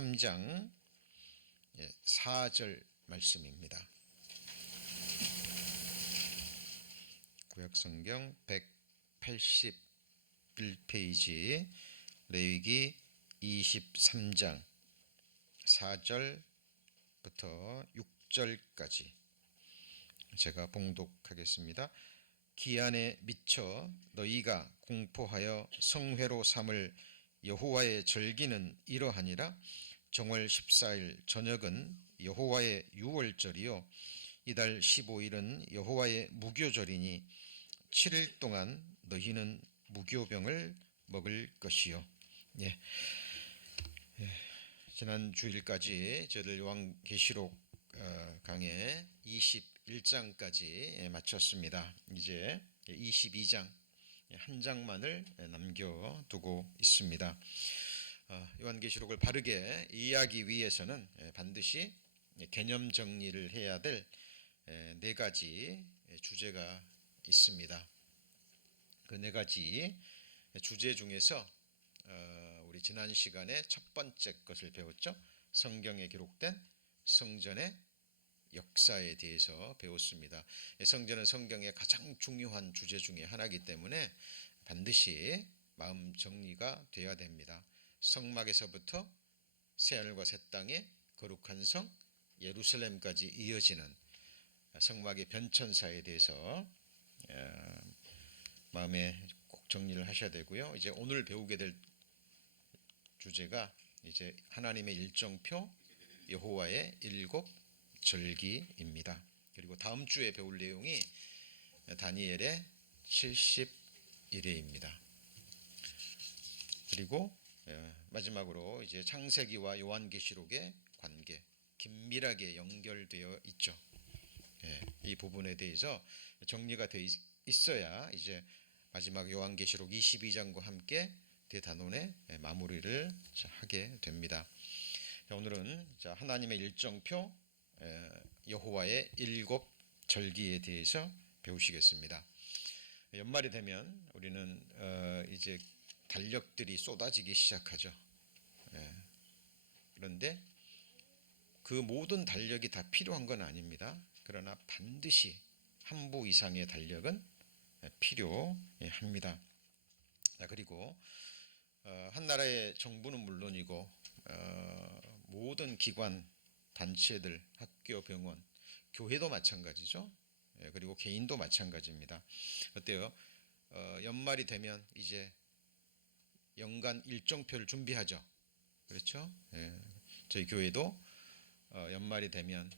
23장 4절 말씀입니다. 구약성경 181페이지 레위기 23장 4절부터 6절까지 제가 봉독하겠습니다. 기한에 미쳐 너희가 공포하여 성회로 삼을 여호와의 절기는 이러하니라. 정월 14일 저녁은 여호와의 유월절이요 이달 15일은 여호와의 무교절이니 7일 동안 너희는 무교병을 먹을 것이요. 지난 주일까지 저들 요한계시록 강의 21장까지 마쳤습니다. 이제 22장 한 장만을 남겨두고 있습니다. 요한계시록을 바르게 이해하기 위해서는 반드시 개념 정리를 해야 될 네 가지 주제가 있습니다. 그 네 가지 주제 중에서 우리 지난 시간에 첫 번째 것을 배웠죠. 성경에 기록된 성전의 역사에 대해서 배웠습니다. 성전은 성경의 가장 중요한 주제 중에 하나이기 때문에 반드시 마음 정리가 되어야 됩니다. 성막에서부터 새하늘과 새 땅의 거룩한 성 예루살렘까지 이어지는 성막의 변천사에 대해서 마음에 꼭 정리를 하셔야 되고요. 이제 오늘 배우게 될 주제가 이제 하나님의 일정표 여호와의 일곱 절기입니다. 그리고 다음 주에 배울 내용이 다니엘의 70일입니다. 그리고 마지막으로 이제 창세기와 요한계시록의 관계 긴밀하게 연결되어 있죠. 이 부분에 대해서 정리가 되어 있어야 이제 마지막 요한계시록 22장과 함께 대단원의 마무리를 하게 됩니다. 오늘은 하나님의 일정표 여호와의 일곱 절기에 대해서 배우시겠습니다. 연말이 되면 우리는 이제 달력들이 쏟아지기 시작하죠. 그런데 그 모든 달력이 다 필요한 건 아닙니다. 그러나 반드시 한 부 이상의 달력은 필요합니다. 그리고 한 나라의 정부는 물론이고 모든 기관, 단체들, 학교, 병원, 교회도 마찬가지죠. 그리고 개인도 마찬가지입니다. 어때요? 연말이 되면 이제 연간 일정표를 준비하죠. 그렇죠? 저희 교회도 연말이 되면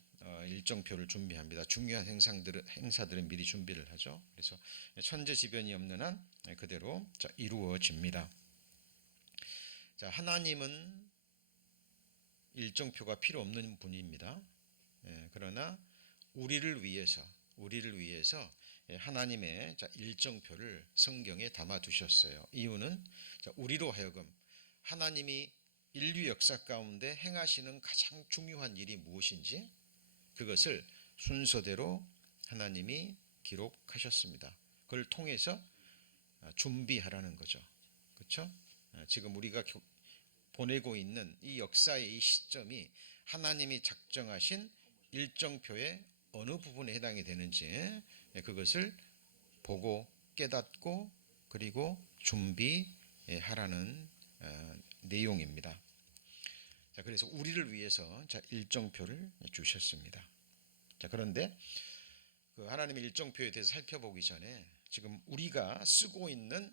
일정표를 준비합니다. 중요한 행사들은 미리 준비를 하죠. 그래서 천재지변이 없는 한 그대로 이루어집니다. 하나님은 일정표가 필요 없는 분입니다. 그러나 우리를 위해서 하나님의 일정표를 성경에 담아 두셨어요. 이유는 우리로 하여금 하나님이 인류 역사 가운데 행하시는 가장 중요한 일이 무엇인지 그것을 순서대로 하나님이 기록하셨습니다. 그걸 통해서 준비하라는 거죠. 그렇죠? 지금 우리가 보내고 있는 이 역사의 이 시점이 하나님이 작정하신 일정표의 어느 부분에 해당이 되는지 그것을 보고 깨닫고 그리고 준비하라는 내용입니다. 그래서 우리를 위해서 일정표를 주셨습니다. 그런데 그 하나님의 일정표에 대해서 살펴보기 전에 지금 우리가 쓰고 있는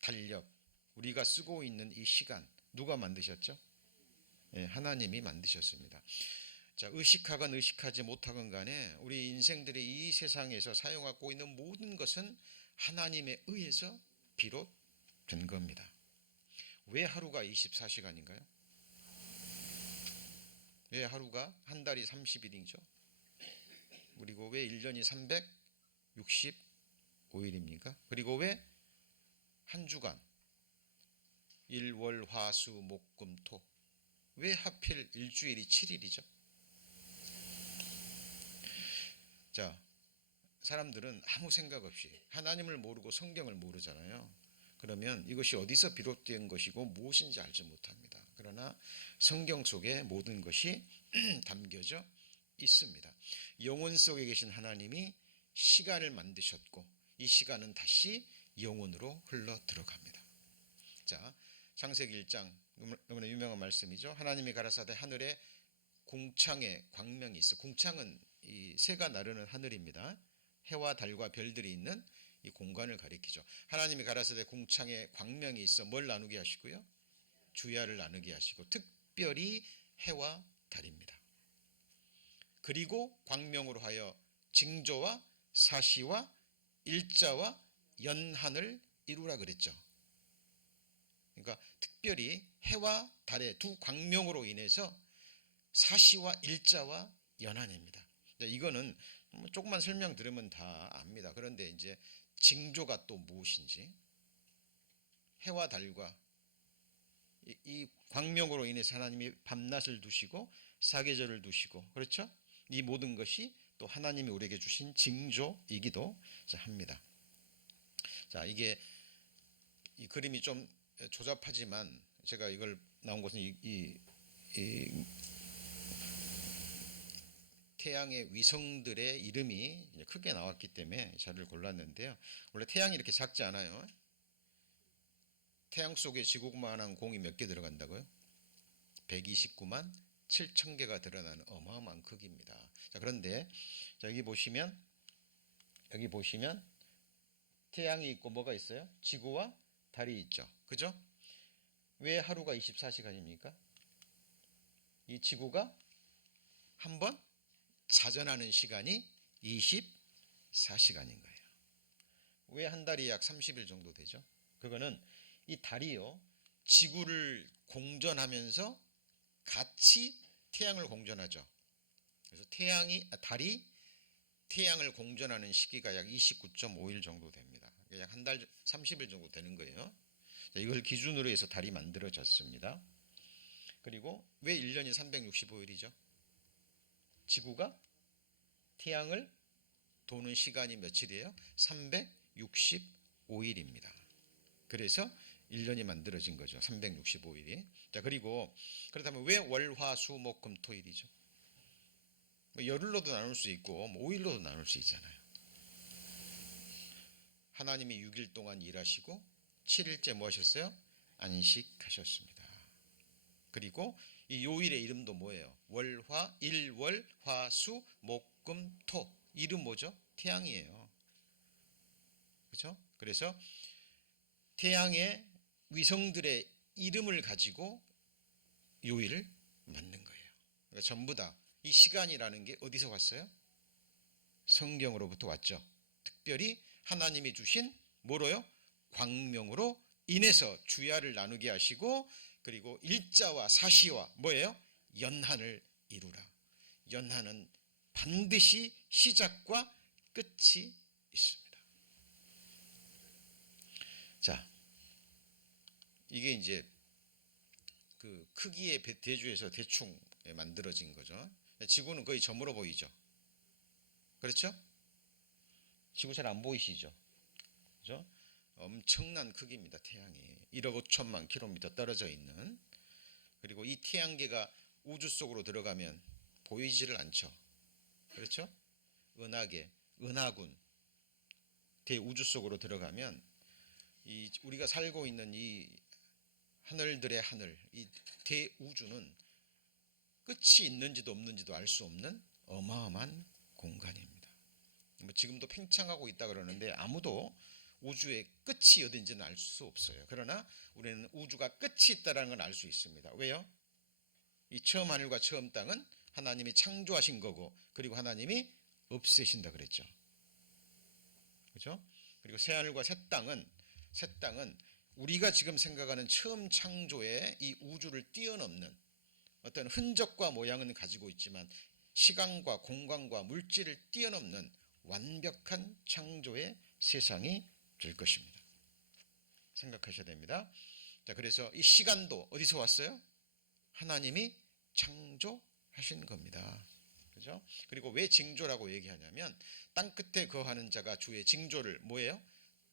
달력, 우리가 쓰고 있는 이 시간 누가 만드셨죠? 하나님이 만드셨습니다. 의식하건 의식하지 못하건 간에 우리 인생들이 이 세상에서 사용하고 있는 모든 것은 하나님에 의해서 비롯된 겁니다. 왜 하루가 24시간인가요? 왜 하루가 한 달이 30일이죠? 그리고 왜 1년이 365일입니까? 그리고 왜 한 주간 일, 월, 화, 수, 목, 금, 토 왜 하필 일주일이 7일이죠? 사람들은 아무 생각 없이 하나님을 모르고 성경을 모르잖아요. 그러면 이것이 어디서 비롯된 것이고 무엇인지 알지 못합니다. 그러나 성경 속에 모든 것이 담겨져 있습니다. 영혼 속에 계신 하나님이 시간을 만드셨고 이 시간은 다시 영혼으로 흘러 들어갑니다. 자, 창세기 1장 너무나 유명한 말씀이죠. 하나님이 가라사대 하늘에 궁창에 광명이 있어. 궁창은 이 새가 나르는 하늘입니다. 해와 달과 별들이 있는 이 공간을 가리키죠. 하나님이 가라사대 궁창에 광명이 있어 뭘 나누게 하시고요? 주야를 나누게 하시고 특별히 해와 달입니다. 그리고 광명으로 하여 징조와 사시와 일자와 연한을 이루라 그랬죠. 그러니까 특별히 해와 달의 두 광명으로 인해서 사시와 일자와 연한입니다. 이거는 조금만 설명 들으면 다 압니다. 그런데 이제 징조가 또 무엇인지, 해와 달과 이 광명으로 인해서 하나님이 밤낮을 두시고 사계절을 두시고, 그렇죠? 이 모든 것이 또 하나님이 우리에게 주신 징조이기도 합니다. 자, 이게 이 그림이 좀 조잡하지만 제가 이걸 나온 것은 이 태양의 위성들의 이름이 크게 나왔기 때문에 자료를 골랐는데요. 원래 태양이 이렇게 작지 않아요. 태양 속에 지구만한 공이 몇 개 들어간다고요? 129만 7천 개가 드러나는 어마어마한 크기입니다. 자, 그런데 여기 보시면 태양이 있고 뭐가 있어요? 지구와 달이 있죠. 그죠? 왜 하루가 24시간입니까? 이 지구가 한 번 자전하는 시간이 24시간인 거예요. 왜 한 달이 약 30일 정도 되죠? 그거는 이 달이요, 지구를 공전하면서 같이 태양을 공전하죠. 그래서 달이 태양을 공전하는 시기가 약 29.5일 정도 됩니다. 약 한 달 30일 정도 되는 거예요. 이걸 기준으로 해서 달이 만들어졌습니다. 그리고 왜 1년이 365일이죠? 지구가 태양을 도는 시간이 며칠이에요? 365일입니다. 그래서 1년이 만들어진 거죠. 365일이. 자, 그리고 그렇다면 왜 월, 화, 수, 목, 금, 토, 일이죠? 열흘로도 나눌 수 있고 5일로도 나눌 수 있잖아요. 하나님이 6일 동안 일하시고 7일째 뭐 하셨어요? 안식하셨습니다. 그리고 이 요일의 이름도 뭐예요? 월, 화, 일, 월, 화, 수, 목, 금, 토. 이름 뭐죠? 태양이에요. 그렇죠? 그래서 태양의 위성들의 이름을 가지고 요일을 만든 거예요. 그러니까 전부 다 이 시간이라는 게 어디서 왔어요? 성경으로부터 왔죠. 특별히 하나님이 주신 뭐로요? 광명으로 인해서 주야를 나누게 하시고, 그리고 일자와 사시와 뭐예요? 연한을 이루라. 연한은 반드시 시작과 끝이 있습니다. 자, 이게 이제 그 크기의 대주에서 대충 만들어진 거죠. 지구는 거의 점으로 보이죠. 그렇죠? 지구 잘 안 보이시죠? 그죠? 엄청난 크기입니다. 태양이 1억 5천만 킬로미터 떨어져 있는. 그리고 이 태양계가 우주 속으로 들어가면 보이지를 않죠. 그렇죠? 은하군 대우주 속으로 들어가면 이 우리가 살고 있는 이 하늘들의 하늘, 이 대우주는 끝이 있는지도 없는지도 알 수 없는 어마어마한 공간입니다. 지금도 팽창하고 있다 그러는데 아무도 우주의 끝이 어딘지는 알 수 없어요. 그러나 우리는 우주가 끝이 있다는 걸 알 수 있습니다. 왜요? 이 처음 하늘과 처음 땅은 하나님이 창조하신 거고, 그리고 하나님이 없애신다 그랬죠. 그렇죠? 그리고 새 하늘과 새 땅은 우리가 지금 생각하는 처음 창조의 이 우주를 뛰어넘는 어떤 흔적과 모양은 가지고 있지만 시간과 공간과 물질을 뛰어넘는 완벽한 창조의 세상이 될 것입니다. 생각하셔야 됩니다. 자, 그래서 이 시간도 어디서 왔어요? 하나님이 창조하신 겁니다. 그죠? 그리고 왜 징조라고 얘기하냐면 땅 끝에 거하는 자가 주의 징조를 뭐예요?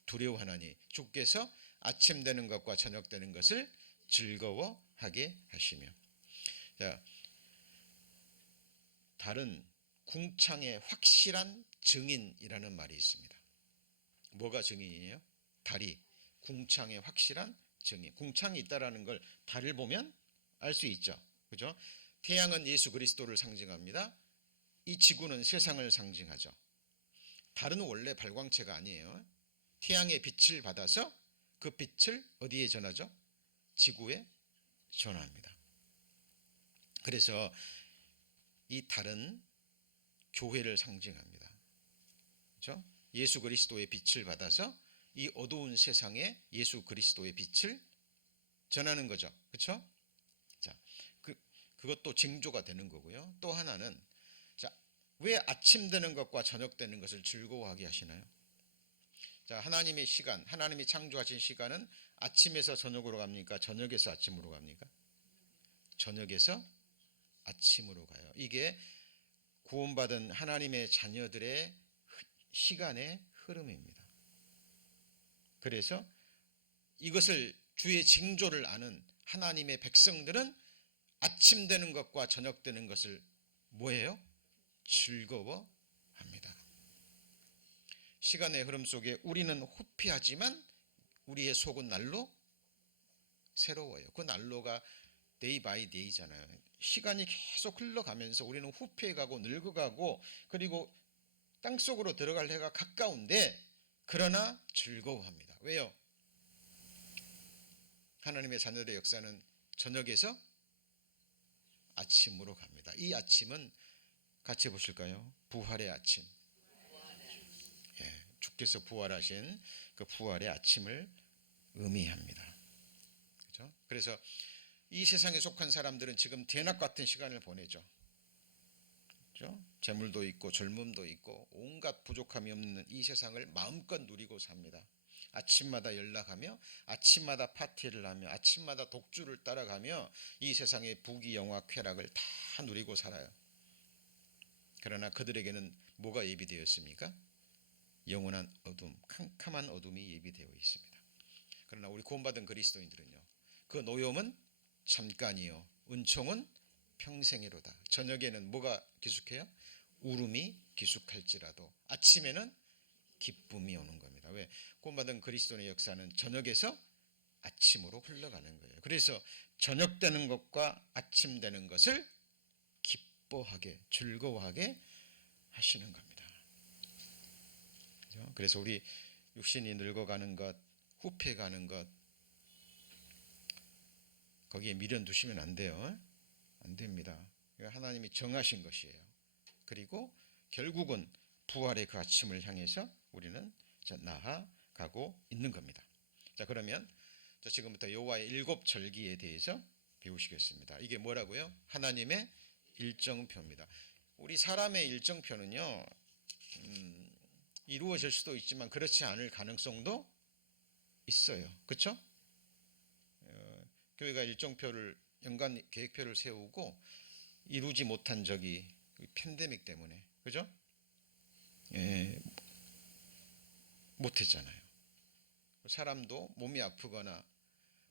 두려워하나니 주께서 아침 되는 것과 저녁 되는 것을 즐거워 하게 하시며. 자, 달은 궁창의 확실한 증인이라는 말이 있습니다. 뭐가 증인이에요? 달이 궁창의 확실한 증인. 궁창이 있다라는 걸 달을 보면 알 수 있죠. 그죠? 태양은 예수 그리스도를 상징합니다. 이 지구는 세상을 상징하죠. 달은 원래 발광체가 아니에요. 태양의 빛을 받아서 그 빛을 어디에 전하죠? 지구에 전합니다. 그래서 이 달은 교회를 상징합니다. 그렇죠? 예수 그리스도의 빛을 받아서 이 어두운 세상에 예수 그리스도의 빛을 전하는 거죠. 그렇죠? 자, 그것도 징조가 되는 거고요. 또 하나는, 자, 왜 아침 되는 것과 저녁 되는 것을 즐거워하게 하시나요? 자, 하나님의 시간, 하나님이 창조하신 시간은 아침에서 저녁으로 갑니까? 저녁에서 아침으로 갑니까? 저녁에서 아침으로 가요. 이게 구원받은 하나님의 자녀들의 시간의 흐름입니다. 그래서 이것을 주의 징조를 아는 하나님의 백성들은 아침 되는 것과 저녁 되는 것을 뭐예요? 즐거워합니다. 시간의 흐름 속에 우리는 후피하지만 우리의 속은 날로 새로워요. 그 난로가 데이 바이 데이잖아요. 시간이 계속 흘러가면서 우리는 후피해가고 늙어가고 그리고 땅속으로 들어갈 해가 가까운데 그러나 즐거워합니다. 왜요? 하나님의 자녀들의 역사는 저녁에서 아침으로 갑니다. 이 아침은 같이 보실까요? 부활의 아침. 예, 주께서 부활하신 그 부활의 아침을 의미합니다. 그렇죠? 그래서 이 세상에 속한 사람들은 지금 대낮 같은 시간을 보내죠. 그렇죠? 재물도 있고 젊음도 있고 온갖 부족함이 없는 이 세상을 마음껏 누리고 삽니다. 아침마다 연락하며 아침마다 파티를 하며 아침마다 독주를 따라가며 이 세상의 부귀 영화 쾌락을 다 누리고 살아요. 그러나 그들에게는 뭐가 예비되었습니까? 영원한 어둠, 캄캄한 어둠이 예비되어 있습니다. 그러나 우리 구원받은 그리스도인들은요, 그 노염은 잠깐이요 은총은 평생이로다. 저녁에는 뭐가 기숙해요? 울음이 기숙할지라도 아침에는 기쁨이 오는 겁니다. 왜? 구원받은 그리스도의 역사는 저녁에서 아침으로 흘러가는 거예요. 그래서 저녁 되는 것과 아침 되는 것을 기뻐하게 즐거워하게 하시는 겁니다. 그래서 우리 육신이 늙어가는 것, 후패가는 것 거기에 미련 두시면 안 돼요. 안 됩니다. 하나님이 정하신 것이에요. 그리고 결국은 부활의 그 아침을 향해서 우리는 나아가고 있는 겁니다. 자, 그러면 지금부터 여호와의 7절기에 대해서 배우시겠습니다. 이게 뭐라고요? 하나님의 일정표입니다. 우리 사람의 일정표는요, 이루어질 수도 있지만 그렇지 않을 가능성도 있어요. 그렇죠? 교회가 일정표를 연간 계획표를 세우고 이루지 못한 적이 팬데믹 때문에, 그죠? 예, 못했잖아요. 사람도 몸이 아프거나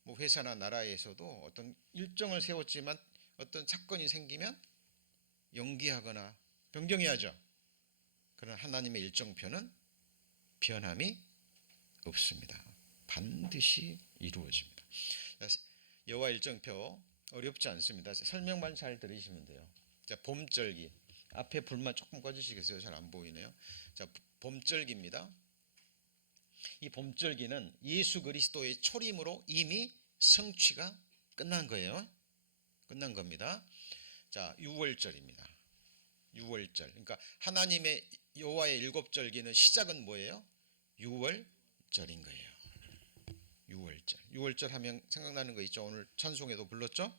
뭐 회사나 나라에서도 어떤 일정을 세웠지만 어떤 사건이 생기면 연기하거나 변경해야죠. 그러나 하나님의 일정표는 변함이 없습니다. 반드시 이루어집니다. 여호와 일정표 어렵지 않습니다. 설명만 잘 들으시면 돼요. 자, 봄절기 앞에 불만 조금 꺼주시겠어요? 잘 안 보이네요. 자, 봄절기입니다. 이 봄절기는 예수 그리스도의 초림으로 이미 성취가 끝난 거예요. 끝난 겁니다. 자, 6월절입니다. 6월절. 그러니까 하나님의 여호와의 7절기는 시작은 뭐예요? 6월절인 거예요. 6월절. 6월절 하면 생각나는 거 있죠. 오늘 찬송에도 불렀죠.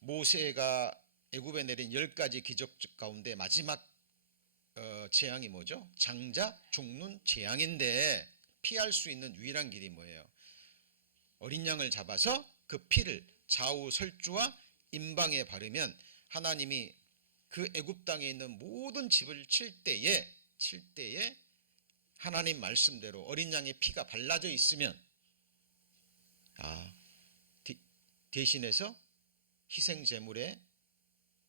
모세가 애굽에 내린 10가지 기적 가운데 마지막 재앙이 뭐죠? 장자 죽는 재앙인데 피할 수 있는 유일한 길이 뭐예요? 어린 양을 잡아서 그 피를 좌우 설주와 임방에 바르면 하나님이 그 애굽 땅에 있는 모든 집을 칠 때에 하나님 말씀대로 어린 양의 피가 발라져 있으면 대신해서 희생 제물의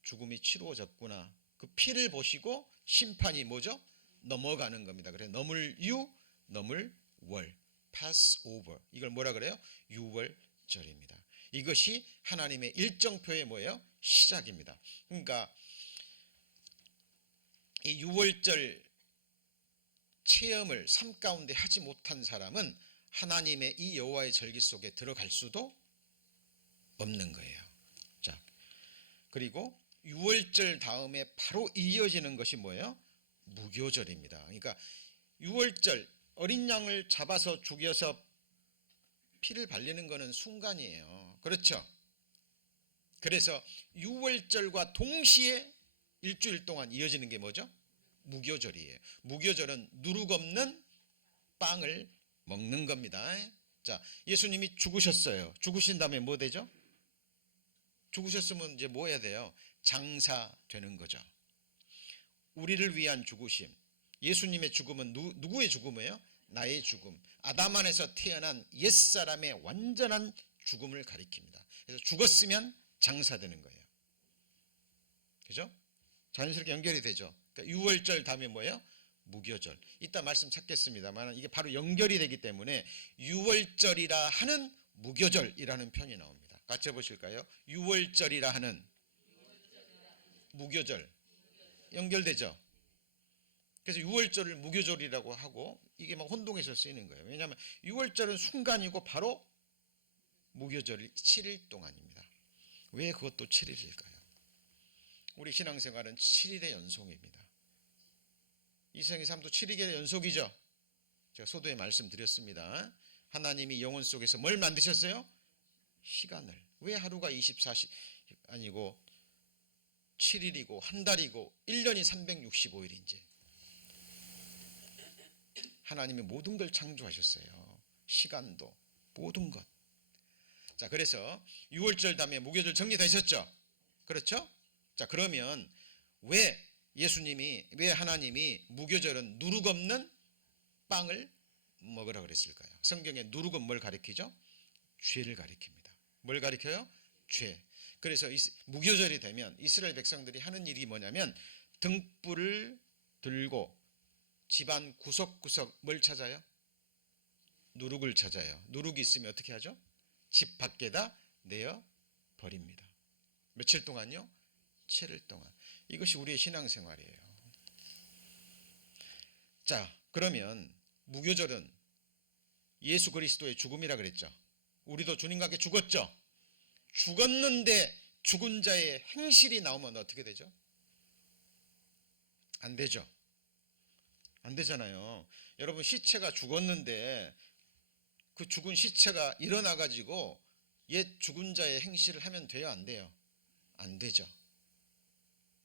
죽음이 치루어졌구나. 그 피를 보시고 심판이 뭐죠? 넘어가는 겁니다. 그래서 넘을 유, 넘을 월, pass over. 이걸 뭐라 그래요? 유월절입니다. 이것이 하나님의 일정표의 뭐예요? 시작입니다. 그러니까 이 유월절 체험을 삶 가운데 하지 못한 사람은 하나님의 이 여호와의 절기 속에 들어갈 수도 없는 거예요. 자, 그리고 유월절 다음에 바로 이어지는 것이 뭐예요? 무교절입니다. 그러니까 유월절 어린 양을 잡아서 죽여서 피를 발리는 것은 순간이에요. 그렇죠? 그래서 유월절과 동시에 일주일 동안 이어지는 게 뭐죠? 무교절이에요. 무교절은 누룩 없는 빵을 먹는 겁니다. 자, 예수님이 죽으셨어요. 죽으신 다음에 뭐 되죠? 죽으셨으면 이제 뭐 해야 돼요? 장사되는 거죠. 우리를 위한 죽으심. 예수님의 죽음은 누구의 죽음이에요? 나의 죽음. 아담 안에서 태어난 옛사람의 완전한 죽음을 가리킵니다. 그래서 죽었으면 장사되는 거예요. 그죠? 자연스럽게 연결이 되죠. 그러니까 유월절 다음에 뭐예요? 무교절. 이따 말씀 찾겠습니다만 이게 바로 연결이 되기 때문에 유월절이라 하는 무교절이라는 표현이 나옵니다. 같이 해보실까요? 유월절이라 하는 무교절. 연결되죠? 그래서 유월절을 무교절이라고 하고 이게 막 혼동해서 쓰이는 거예요. 왜냐하면 유월절은 순간이고 바로 무교절이 7일 동안입니다. 왜 그것도 7일일까요? 우리 신앙생활은 7일의 연속입니다. 이 세상의 삶도 7일의 연속이죠. 제가 소도에 말씀드렸습니다. 하나님이 영혼 속에서 뭘 만드셨어요? 시간을. 왜 하루가 24시 아니고 7일이고 한 달이고 1년이 365일인지. 하나님이 모든 걸 창조하셨어요. 시간도 모든 것. 자, 그래서 유월절 다음에 무교절 정리되셨죠? 그렇죠? 자, 그러면 왜 하나님이 무교절은 누룩 없는 빵을 먹으라 그랬을까요? 성경에 누룩은 뭘 가리키죠? 죄를 가리킵니다. 뭘 가리켜요? 죄. 그래서 무교절이 되면 이스라엘 백성들이 하는 일이 뭐냐면 등불을 들고 집안 구석구석 뭘 찾아요? 누룩을 찾아요. 누룩이 있으면 어떻게 하죠? 집 밖에다 내어 버립니다. 며칠 동안요? 7일 동안. 이것이 우리의 신앙생활이에요. 자, 그러면 무교절은 예수 그리스도의 죽음이라 그랬죠. 우리도 주님과 함께 죽었죠. 죽었는데 죽은 자의 행실이 나오면 어떻게 되죠? 안 되죠. 안 되잖아요. 여러분, 시체가 죽었는데 그 죽은 시체가 일어나 가지고 옛 죽은 자의 행실을 하면 돼요, 안 돼요? 안 되죠.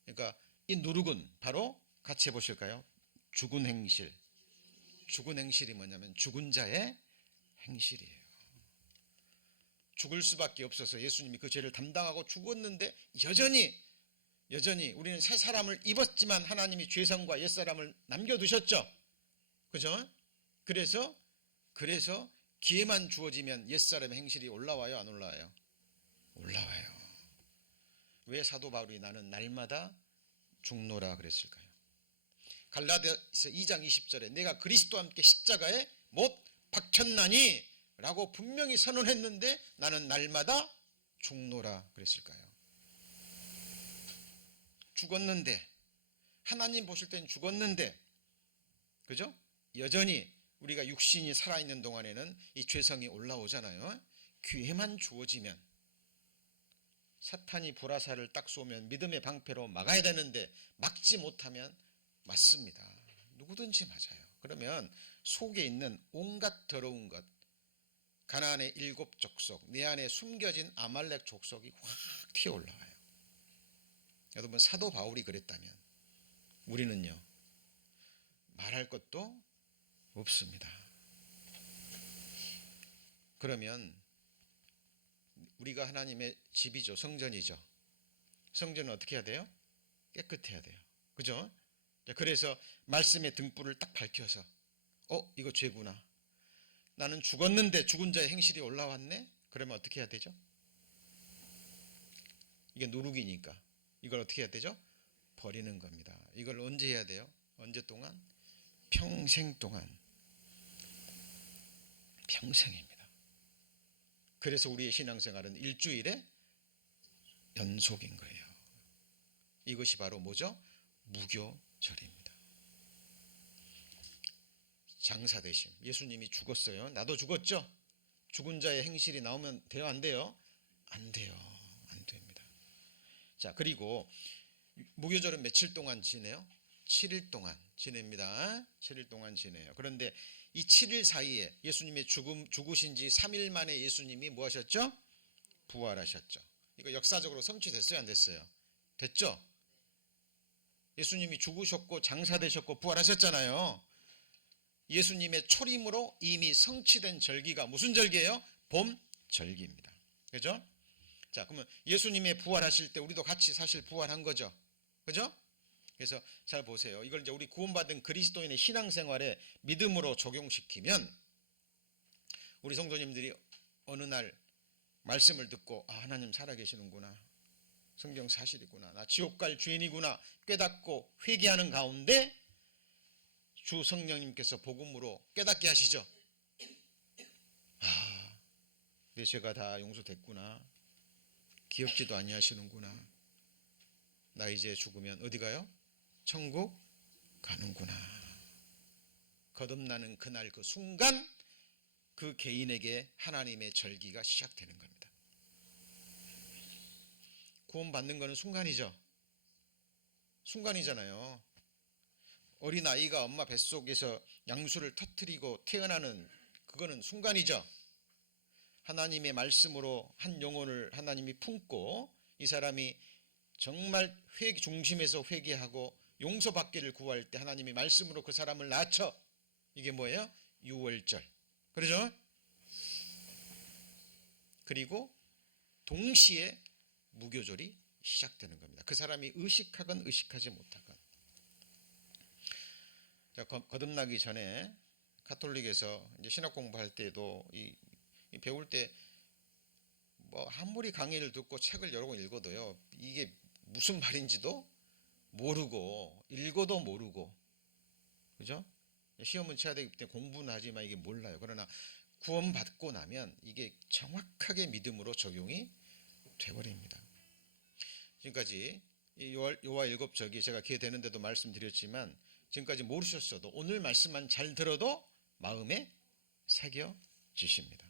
그러니까 이 누룩은 바로 같이 해보실까요? 죽은 행실. 죽은 행실이 뭐냐면 죽은 자의 행실이에요. 죽을 수밖에 없어서 예수님이 그 죄를 담당하고 죽었는데 여전히 우리는 새 사람을 입었지만 하나님이 죄성과 옛사람을 남겨두셨죠. 그죠? 그래서 기회만 주어지면 옛사람의 행실이 올라와요, 안 올라와요? 올라와요. 왜 사도 바울이 나는 날마다 죽노라 그랬을까요? 갈라디아서 2장 20절에 내가 그리스도와 함께 십자가에 못 박혔나니 라고 분명히 선언했는데 나는 날마다 죽노라 그랬을까요? 죽었는데, 하나님 보실 땐 죽었는데, 그죠? 여전히 우리가 육신이 살아있는 동안에는 이 죄성이 올라오잖아요. 기회만 주어지면, 사탄이 불화살을 딱 쏘면 믿음의 방패로 막아야 되는데 막지 못하면 맞습니다. 누구든지 맞아요. 그러면 속에 있는 온갖 더러운 것, 가나안의 7 족속, 내 안에 숨겨진 아말렉 족속이 확 튀어올라와요. 여러분, 사도 바울이 그랬다면 우리는요, 말할 것도 없습니다. 그러면 우리가 하나님의 집이죠. 성전이죠. 성전은 어떻게 해야 돼요? 깨끗해야 돼요. 그죠? 그래서 말씀의 등불을 딱 밝혀서 이거 죄구나. 나는 죽었는데 죽은 자의 행실이 올라왔네? 그러면 어떻게 해야 되죠? 이게 누룩이니까 이걸 어떻게 해야 되죠? 버리는 겁니다. 이걸 언제 해야 돼요? 언제 동안? 평생 동안. 평생입니다. 그래서 우리의 신앙생활은 일주일의 연속인 거예요. 이것이 바로 뭐죠? 무교절입니다. 장사되심. 예수님이 죽었어요. 나도 죽었죠? 죽은 자의 행실이 나오면 돼요? 안 돼요? 안 돼요. 안 됩니다. 자, 그리고 무교절은 며칠 동안 지내요? 7일 동안 지냅니다. 7일 동안 지내요. 그런데 이 7일 사이에 예수님의 죽으신 지 3일 만에 예수님이 뭐 하셨죠? 부활하셨죠. 이거 역사적으로 성취됐어요? 안 됐어요? 됐죠? 예수님이 죽으셨고 장사되셨고 부활하셨잖아요. 예수님의 초림으로 이미 성취된 절기가 무슨 절기예요? 봄 절기입니다. 그죠? 자, 그러면 예수님의 부활하실 때 우리도 같이 사실 부활한 거죠. 그죠? 그래서 잘 보세요. 이걸 이제 우리 구원받은 그리스도인의 신앙생활에 믿음으로 적용시키면 우리 성도님들이 어느 날 말씀을 듣고 하나님 살아계시는구나. 성경 사실이구나. 나 지옥 갈 죄인이구나. 깨닫고 회개하는 가운데 주 성령님께서 복음으로 깨닫게 하시죠. 내 죄가 다 용서됐구나. 기억지도 아니하시는구나. 나 이제 죽으면 어디 가요? 천국 가는구나. 거듭나는 그날 그 순간 그 개인에게 하나님의 절기가 시작되는 겁니다. 구원받는 것은 순간이죠. 순간이잖아요. 어린아이가 엄마 뱃속에서 양수를 터뜨리고 태어나는 그거는 순간이죠. 하나님의 말씀으로 한 영혼을 하나님이 품고 이 사람이 정말 중심에서 회개하고 용서받기를 구할 때 하나님이 말씀으로 그 사람을 낳죠. 이게 뭐예요? 유월절. 그러죠? 그리고 동시에 무교절이 시작되는 겁니다. 그 사람이 의식하건 의식하지 못하건. 자, 거듭나기 전에 가톨릭에서 이제 신학 공부할 때도 이 배울 때 뭐 아무리 강의를 듣고 책을 여러 권 읽어도요, 이게 무슨 말인지도 모르고 읽어도 모르고, 그죠? 시험은 쳐야 되기 때문에 공부는 하지만 이게 몰라요. 그러나 구원받고 나면 이게 정확하게 믿음으로 적용이 돼버립니다. 지금까지 요와 일곱 절기 제가 기회 되는데도 말씀드렸지만 지금까지 모르셨어도 오늘 말씀만 잘 들어도 마음에 새겨지십니다.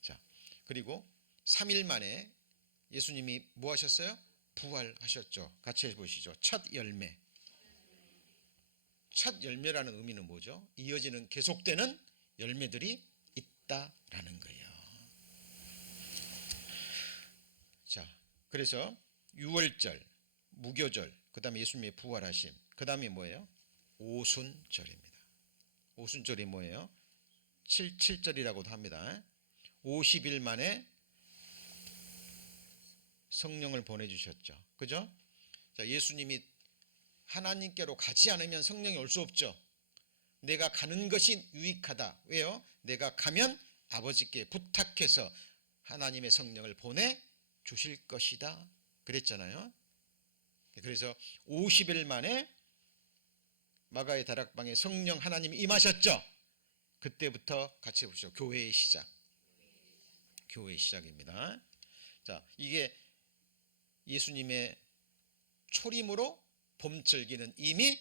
자, 그리고 3일 만에 예수님이 뭐 하셨어요? 부활하셨죠. 같이 해보시죠. 첫 열매. 첫 열매라는 의미는 뭐죠? 이어지는 계속되는 열매들이 있다라는 거예요. 자, 그래서 유월절, 무교절, 그 다음에 예수님의 부활하심, 그 다음에 뭐예요? 오순절입니다. 오순절이 뭐예요? 7절이라고도 합니다. 50일 만에 성령을 보내주셨죠. 그죠? 자, 예수님이 하나님께로 가지 않으면 성령이 올 수 없죠. 내가 가는 것이 유익하다. 왜요? 내가 가면 아버지께 부탁해서 하나님의 성령을 보내주실 것이다. 그랬잖아요. 그래서 50일 만에 마가의 다락방에 성령 하나님이 임하셨죠. 그때부터 같이 보시죠. 교회의 시작. 교회의 시작입니다. 자, 이게 예수님의 초림으로 봄절기는 이미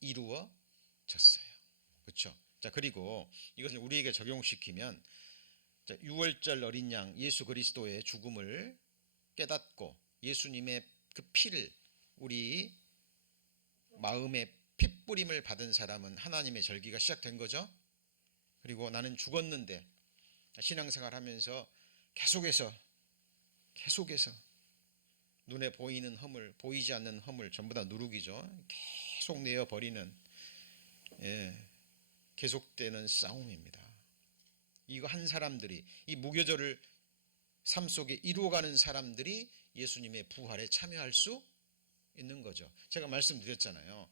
이루어졌어요. 그렇죠? 자, 그리고 이것을 우리에게 적용시키면 자, 6월절 어린 양 예수 그리스도의 죽음을 깨닫고 예수님의 그 피를 우리 마음에 핏뿌림을 받은 사람은 하나님의 절기가 시작된 거죠. 그리고 나는 죽었는데 신앙생활 하면서 계속해서 눈에 보이는 허물, 보이지 않는 허물 전부 다 누룩이죠. 계속 내어버리는 계속되는 싸움입니다. 이거 한 사람들이 이 무교절을 삶 속에 이루어가는 사람들이 예수님의 부활에 참여할 수 있는 거죠. 제가 말씀드렸잖아요.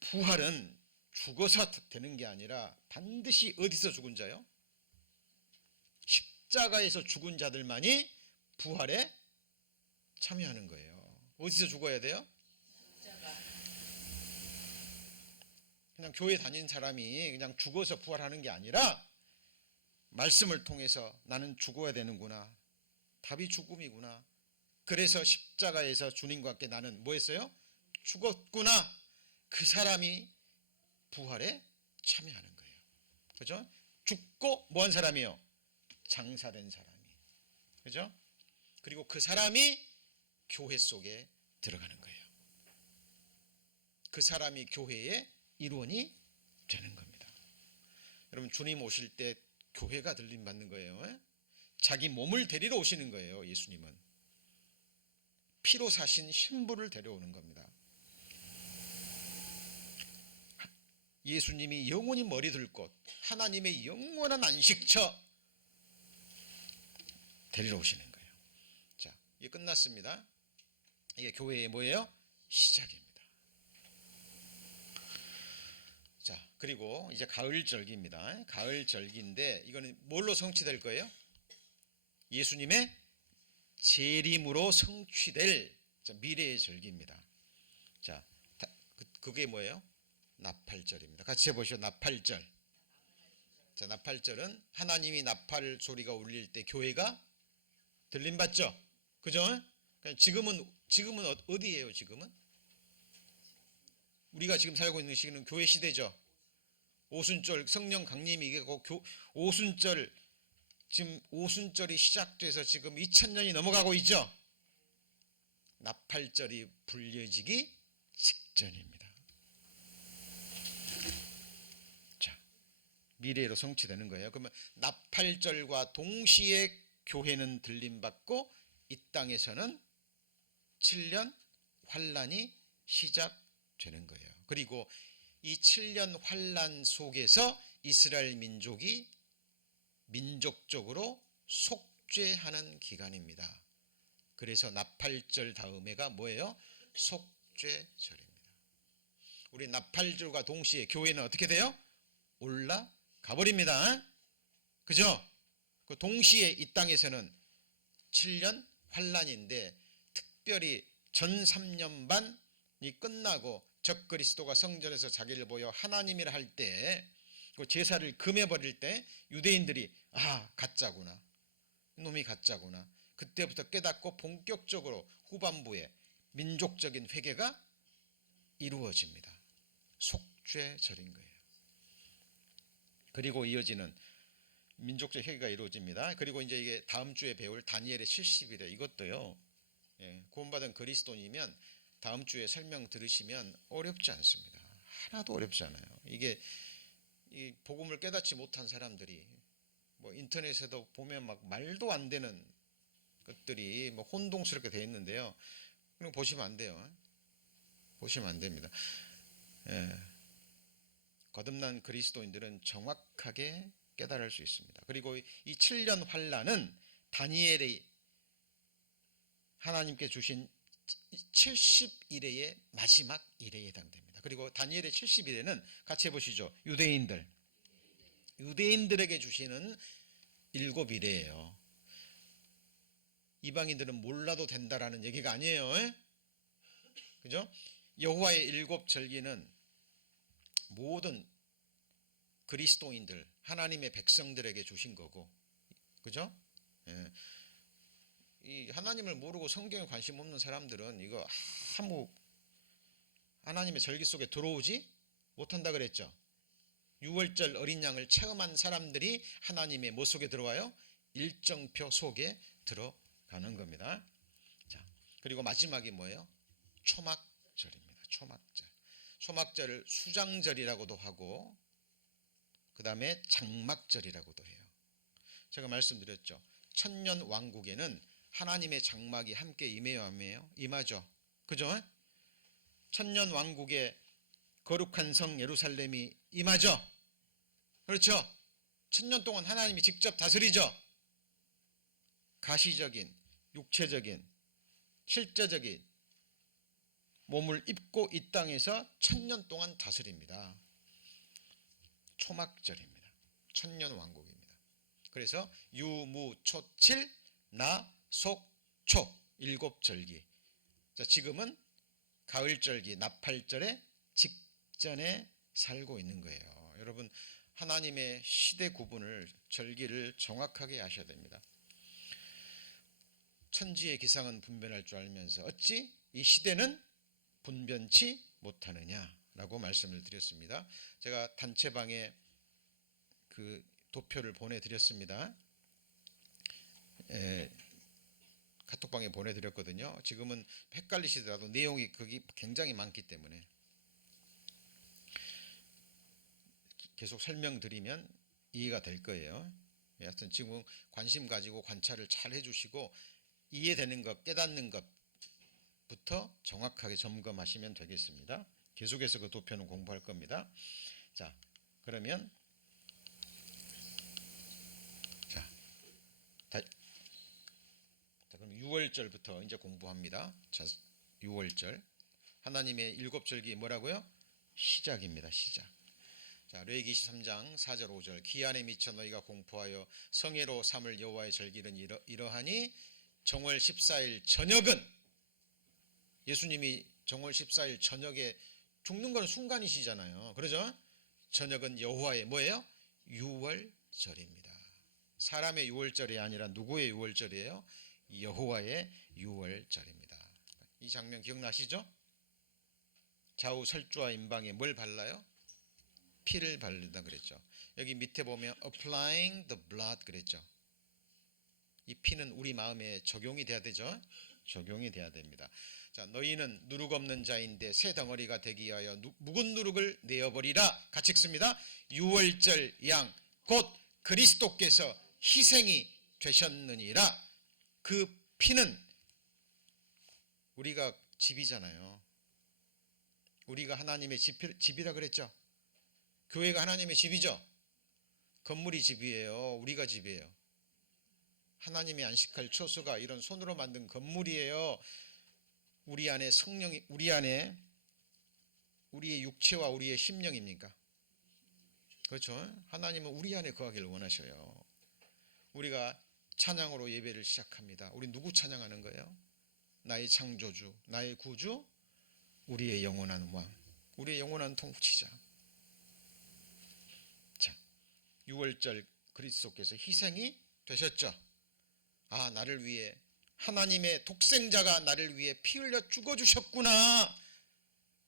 부활은 죽어서 되는 게 아니라 반드시 어디서 죽은 자요? 십자가에서 죽은 자들만이 부활에 참여하는 거예요. 어디서 죽어야 돼요? 그냥 교회 다니는 사람이 그냥 죽어서 부활하는 게 아니라 말씀을 통해서 나는 죽어야 되는구나. 답이 죽음이구나. 그래서 십자가에서 주님과 함께 나는 뭐 했어요? 죽었구나. 그 사람이 부활에 참여하는 거예요. 그죠? 죽고 뭐 한 사람이요? 장사된 사람이. 그죠? 그리고 그 사람이 교회 속에 들어가는 거예요. 그 사람이 교회의 일원이 되는 겁니다. 여러분, 주님 오실 때 교회가 들림 받는 거예요. 자기 몸을 데리러 오시는 거예요. 예수님은 피로 사신 신부를 데려오는 겁니다. 예수님이 영원히 머리 둘 곳, 하나님의 영원한 안식처 데리러 오시는 거예요. 자, 이게 끝났습니다. 이게 교회의 뭐예요? 시작입니다. 자, 그리고 이제 가을절기입니다. 가을절기인데 이거는 뭘로 성취될 거예요? 예수님의 재림으로 성취될 미래의 절기입니다. 자, 그게 뭐예요? 나팔절입니다. 같이 해보시죠. 나팔절. 자, 나팔절은 하나님이 나팔 소리가 울릴 때 교회가 들림 받죠. 그죠? 지금은 어디예요? 지금은 우리가 지금 살고 있는 시기는 교회 시대죠. 오순절 성령 강림이 이고 오순절 지금 오순절이 시작돼서 지금 2000년이 넘어가고 있죠. 나팔절이 불려지기 직전입니다. 자, 미래로 성취되는 거예요. 그러면 나팔절과 동시에 교회는 들림받고 이 땅에서는 7년 환란이 시작되는 거예요. 그리고 이 7년 환란 속에서 이스라엘 민족이 민족적으로 속죄하는 기간입니다. 그래서 나팔절 다음에가 뭐예요? 속죄절입니다. 우리 나팔절과 동시에 교회는 어떻게 돼요? 올라가 버립니다. 그죠? 그 동시에 이 땅에서는 7년 환란인데 특별히 전 3년 반이 끝나고 적그리스도가 성전에서 자기를 보여 하나님이라 할 때, 그 제사를 금해버릴 때 유대인들이 가짜구나, 놈이 가짜구나, 그때부터 깨닫고 본격적으로 후반부에 민족적인 회개가 이루어집니다. 속죄절인 거예요. 그리고 이어지는 민족적 회개가 이루어집니다. 그리고 이제 이게 다음 주에 배울 다니엘의 70일에 이것도요, 구원받은 그리스도인이면 다음 주에 설명 들으시면 어렵지 않습니다. 하나도 어렵지 않아요. 이게 이 복음을 깨닫지 못한 사람들이 뭐 인터넷에도 보면 막 말도 안 되는 것들이 뭐 혼동스럽게 되어 있는데요. 그럼 보시면 안 돼요. 보시면 안 됩니다. 거듭난 그리스도인들은 정확하게 깨달을 수 있습니다. 그리고 이 7년 환란은 다니엘이 하나님께 주신 70일의 마지막 일에 해당됩니다. 그리고 다니엘의 70일에는 같이 해보시죠. 유대인들에게 주시는 7일이에요. 이방인들은 몰라도 된다라는 얘기가 아니에요. 그죠? 여호와의 7절기는 모든 그리스도인들, 하나님의 백성들에게 주신 거고, 그죠? 이 하나님을 모르고 성경에 관심 없는 사람들은 이거 아무 하나님의 절기 속에 들어오지 못한다 그랬죠. 6월절 어린 양을 체험한 사람들이 하나님의 뭐 속에 들어와요? 일정표 속에 들어가는 겁니다. 자, 그리고 마지막이 뭐예요? 초막절입니다. 초막절. 초막절을 수장절이라고도 하고 그 다음에 장막절이라고도 해요. 제가 말씀드렸죠. 천년 왕국에는 하나님의 장막이 함께 임해요? 임하죠. 그죠? 천년 왕국에 거룩한 성 예루살렘이 임하죠. 그렇죠? 천년 동안 하나님이 직접 다스리죠. 가시적인, 육체적인, 실제적인 몸을 입고 이 땅에서 천년 동안 다스립니다. 초막절입니다. 천년 왕국입니다. 그래서 유무초칠 나속초 일곱절기. 자, 지금은 가을절기, 나팔절의 직전에 살고 있는 거예요. 여러분, 하나님의 시대 구분을, 절기를 정확하게 아셔야 됩니다. 천지의 기상은 분별할 줄 알면서 어찌 이 시대는 분변치 못하느냐라고 말씀을 드렸습니다. 제가 단체방에 그 도표를 보내드렸습니다. 카톡방에 보내드렸거든요. 지금은 헷갈리시더라도 내용이 거기 굉장히 많기 때문에 계속 설명드리면 이해가 될 거예요. 하여튼 지금 관심 가지고 관찰을 잘 해주시고 이해되는 것, 깨닫는 것부터 정확하게 점검하시면 되겠습니다. 계속해서 그 도표는 공부할 겁니다. 자, 그러면 그럼 6월절부터 이제 공부합니다. 자, 6월절 하나님의 일곱절기 뭐라고요? 시작입니다. 시작. 자, 레위기 23장 4절 5절 기한에 미쳐 너희가 공포하여 성회로 삼을 여호와의 절기는 이러하니 정월 14일 저녁은, 예수님이 정월 14일 저녁에 죽는 건 순간이시잖아요. 그러죠? 저녁은 여호와의 뭐예요? 유월절입니다. 사람의 유월절이 아니라 누구의 유월절이에요? 여호와의 유월절입니다. 이 장면 기억나시죠? 좌우 설주와 임방에 뭘 발라요? 피를 바른다 그랬죠. 여기 밑에 보면 applying the blood 그랬죠. 이 피는 우리 마음에 적용이 돼야 되죠. 적용이 돼야 됩니다. 자, 너희는 누룩 없는 자인데 새 덩어리가 되기 위하여 묵은 누룩을 내어버리라. 같이 읽습니다. 유월절 양 곧 그리스도께서 희생이 되셨느니라. 그 피는 우리가 집이잖아요. 우리가 하나님의 집이라 그랬죠. 교회가 하나님의 집이죠. 건물이 집이에요. 우리가 집이에요. 하나님이 안식할 처소가 이런 손으로 만든 건물이에요. 우리 안에 성령이, 우리 안에 우리의 육체와 우리의 심령입니까? 그렇죠. 하나님은 우리 안에 거하기를 원하셔요. 우리가 찬양으로 예배를 시작합니다. 우리 누구 찬양하는 거예요? 나의 창조주, 나의 구주, 우리의 영원한 왕, 우리의 영원한 통치자. 자, 6월절 그리스도께서 희생이 되셨죠. 아, 나를 위해 하나님의 독생자가 나를 위해 피 흘려 죽어주셨구나.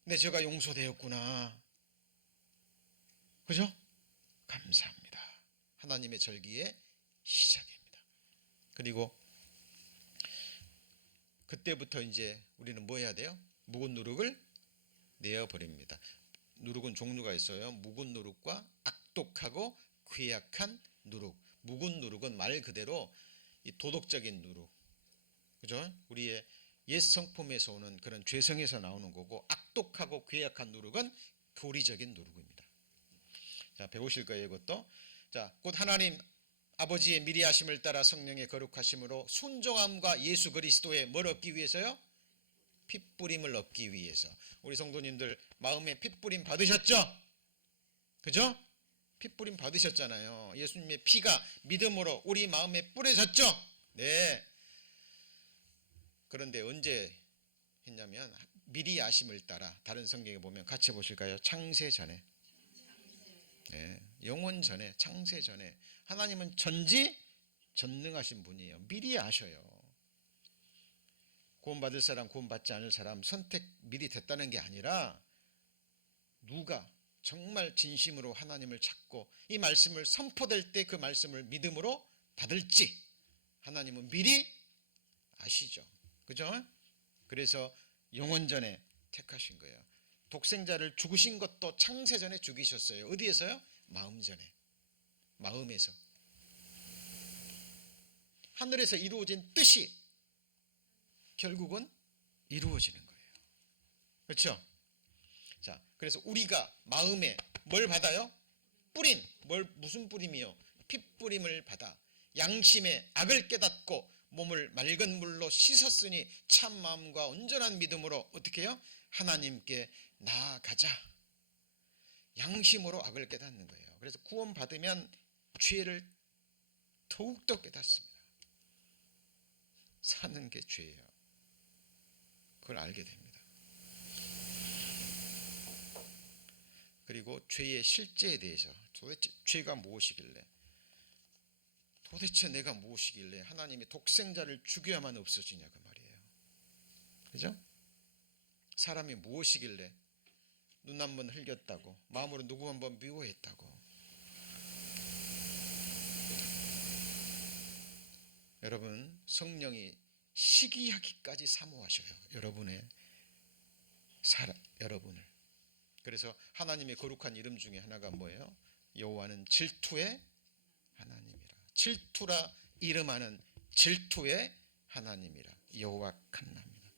내 죄가 용서되었구나. 그죠? 감사합니다. 하나님의 절기의 시작입니다. 그리고 그때부터 이제 우리는 뭐 해야 돼요? 묵은 누룩을 내어버립니다. 누룩은 종류가 있어요. 묵은 누룩과 악독하고 괴악한 누룩. 묵은 누룩은 말 그대로 이 도덕적인 누룩, 그죠? 우리의 옛 성품에서 오는 그런 죄성에서 나오는 거고, 악독하고 괴악한 누룩은 교리적인 누룩입니다. 자, 배우실 거예요, 이것도. 자, 곧 하나님 아버지의 미리 하심을 따라 성령의 거룩하심으로 순종함과 예수 그리스도의 뭘 얻기 위해서요? 핏부림을 얻기 위해서. 우리 성도님들 마음에 핏부림 받으셨죠? 그죠? 핏부림 받으셨잖아요. 예수님의 피가 믿음으로 우리 마음에 뿌려졌죠? 네. 그런데 언제 했냐면 미리 아심을 따라, 다른 성경에 보면 같이 보실까요? 창세 전에. 네. 영원 전에, 창세 전에. 하나님은 전지전능하신 분이에요. 미리 아셔요. 구원받을 사람, 구원받지 않을 사람 선택 미리 됐다는 게 아니라 누가 정말 진심으로 하나님을 찾고 이 말씀을 선포될 때 그 말씀을 믿음으로 받을지 하나님은 미리 아시죠. 그죠? 그래서 영원전에 택하신 거예요. 독생자를 죽으신 것도 창세전에 죽이셨어요. 어디에서요? 마음전에. 마음에서. 하늘에서 이루어진 뜻이 결국은 이루어지는 거예요. 그렇죠? 자, 그래서 우리가 마음에 뭘 받아요? 뿌림. 무슨 뿌림이요? 핏뿌림을 받아 양심의 악을 깨닫고 몸을 맑은 물로 씻었으니 참 마음과 온전한 믿음으로 어떻게 해요? 하나님께 나아가자. 양심으로 악을 깨닫는 거예요. 그래서 구원 받으면 죄를 더욱더 깨닫습니다. 사는 게 죄예요. 그걸 알게 됩니다. 그리고 죄의 실제에 대해서 도대체 죄가 무엇이길래, 도대체 내가 무엇이길래 하나님이 독생자를 죽여야만 없어지냐 그 말이에요. 그죠? 사람이 무엇이길래 눈 한 번 흘겼다고, 마음으로 누구 한 번 미워했다고. 여러분, 성령이 시기하기까지 사모하셔요. 여러분을. 그래서 하나님의 거룩한 이름 중에 하나가 뭐예요? 여호와는 질투의 하나님이라. 질투라 이름하는 질투의 하나님이라. 여호와칸나입니다.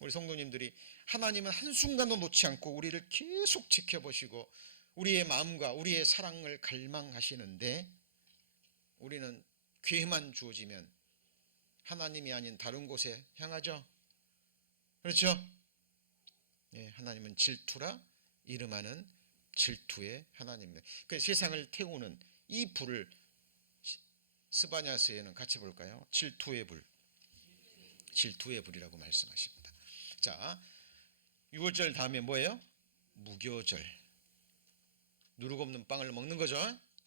우리 성도님들이 하나님은 한순간도 놓지 않고 우리를 계속 지켜보시고 우리의 마음과 우리의 사랑을 갈망하시는데, 우리는 기회만 주어지면 하나님이 아닌 다른 곳에 향하죠. 그렇죠? 예, 하나님은 질투라 이름하는 질투의 하나님입니다. 그 세상을 태우는 이 불을 스바냐서에는 같이 볼까요? 질투의 불이라고 말씀하십니다. 자, 6월절 다음에 뭐예요? 무교절. 누룩 없는 빵을 먹는 거죠.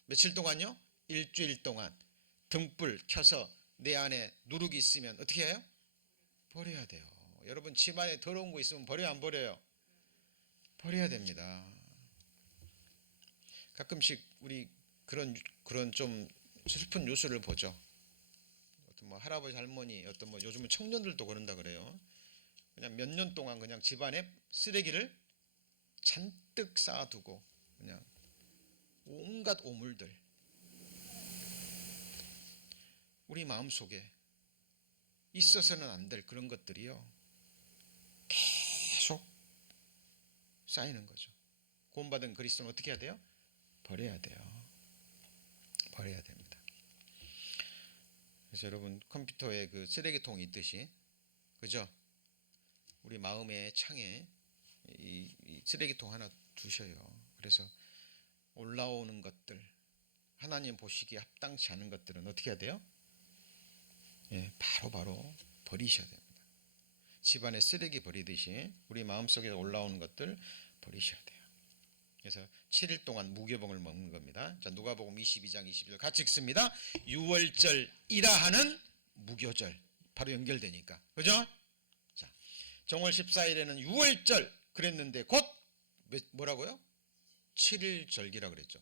며칠 동안요? 일주일 동안 등불 켜서 내 안에 누룩이 있으면 어떻게 해요? 버려야 돼요. 여러분, 집안에 더러운 거 있으면 버려요, 안 버려요? 버려야 됩니다. 가끔씩 우리 그런 좀 슬픈 뉴스를 보죠. 어떤 뭐 할아버지 할머니, 어떤 뭐 요즘은 청년들도 그런다 그래요. 그냥 몇 년 동안 그냥 집안에 쓰레기를 잔뜩 쌓아두고 그냥 온갖 오물들, 우리 마음속에 있어서는 안 될 그런 것들이요, 계속 쌓이는 거죠. 구원받은 그리스도는 어떻게 해야 돼요? 버려야 돼요. 버려야 됩니다. 그래서 여러분, 컴퓨터에 그 쓰레기통이 있듯이, 그죠? 우리 마음의 창에 이 쓰레기통 하나 두셔요. 그래서 올라오는 것들, 하나님 보시기에 합당치 않은 것들은 어떻게 해야 돼요? 예, 바로 버리셔야 됩니다. 집안에 쓰레기 버리듯이 우리 마음속에 올라오는 것들 버리셔야 돼요. 그래서 7일 동안 무교봉을 먹는 겁니다. 자, 누가복음 22장 21절 같이 읽습니다. 6월절이라 하는 무교절, 바로 연결되니까, 그죠? 자, 정월 14일에는 6월절 그랬는데 곧 뭐라고요? 7일 절기라 그랬죠.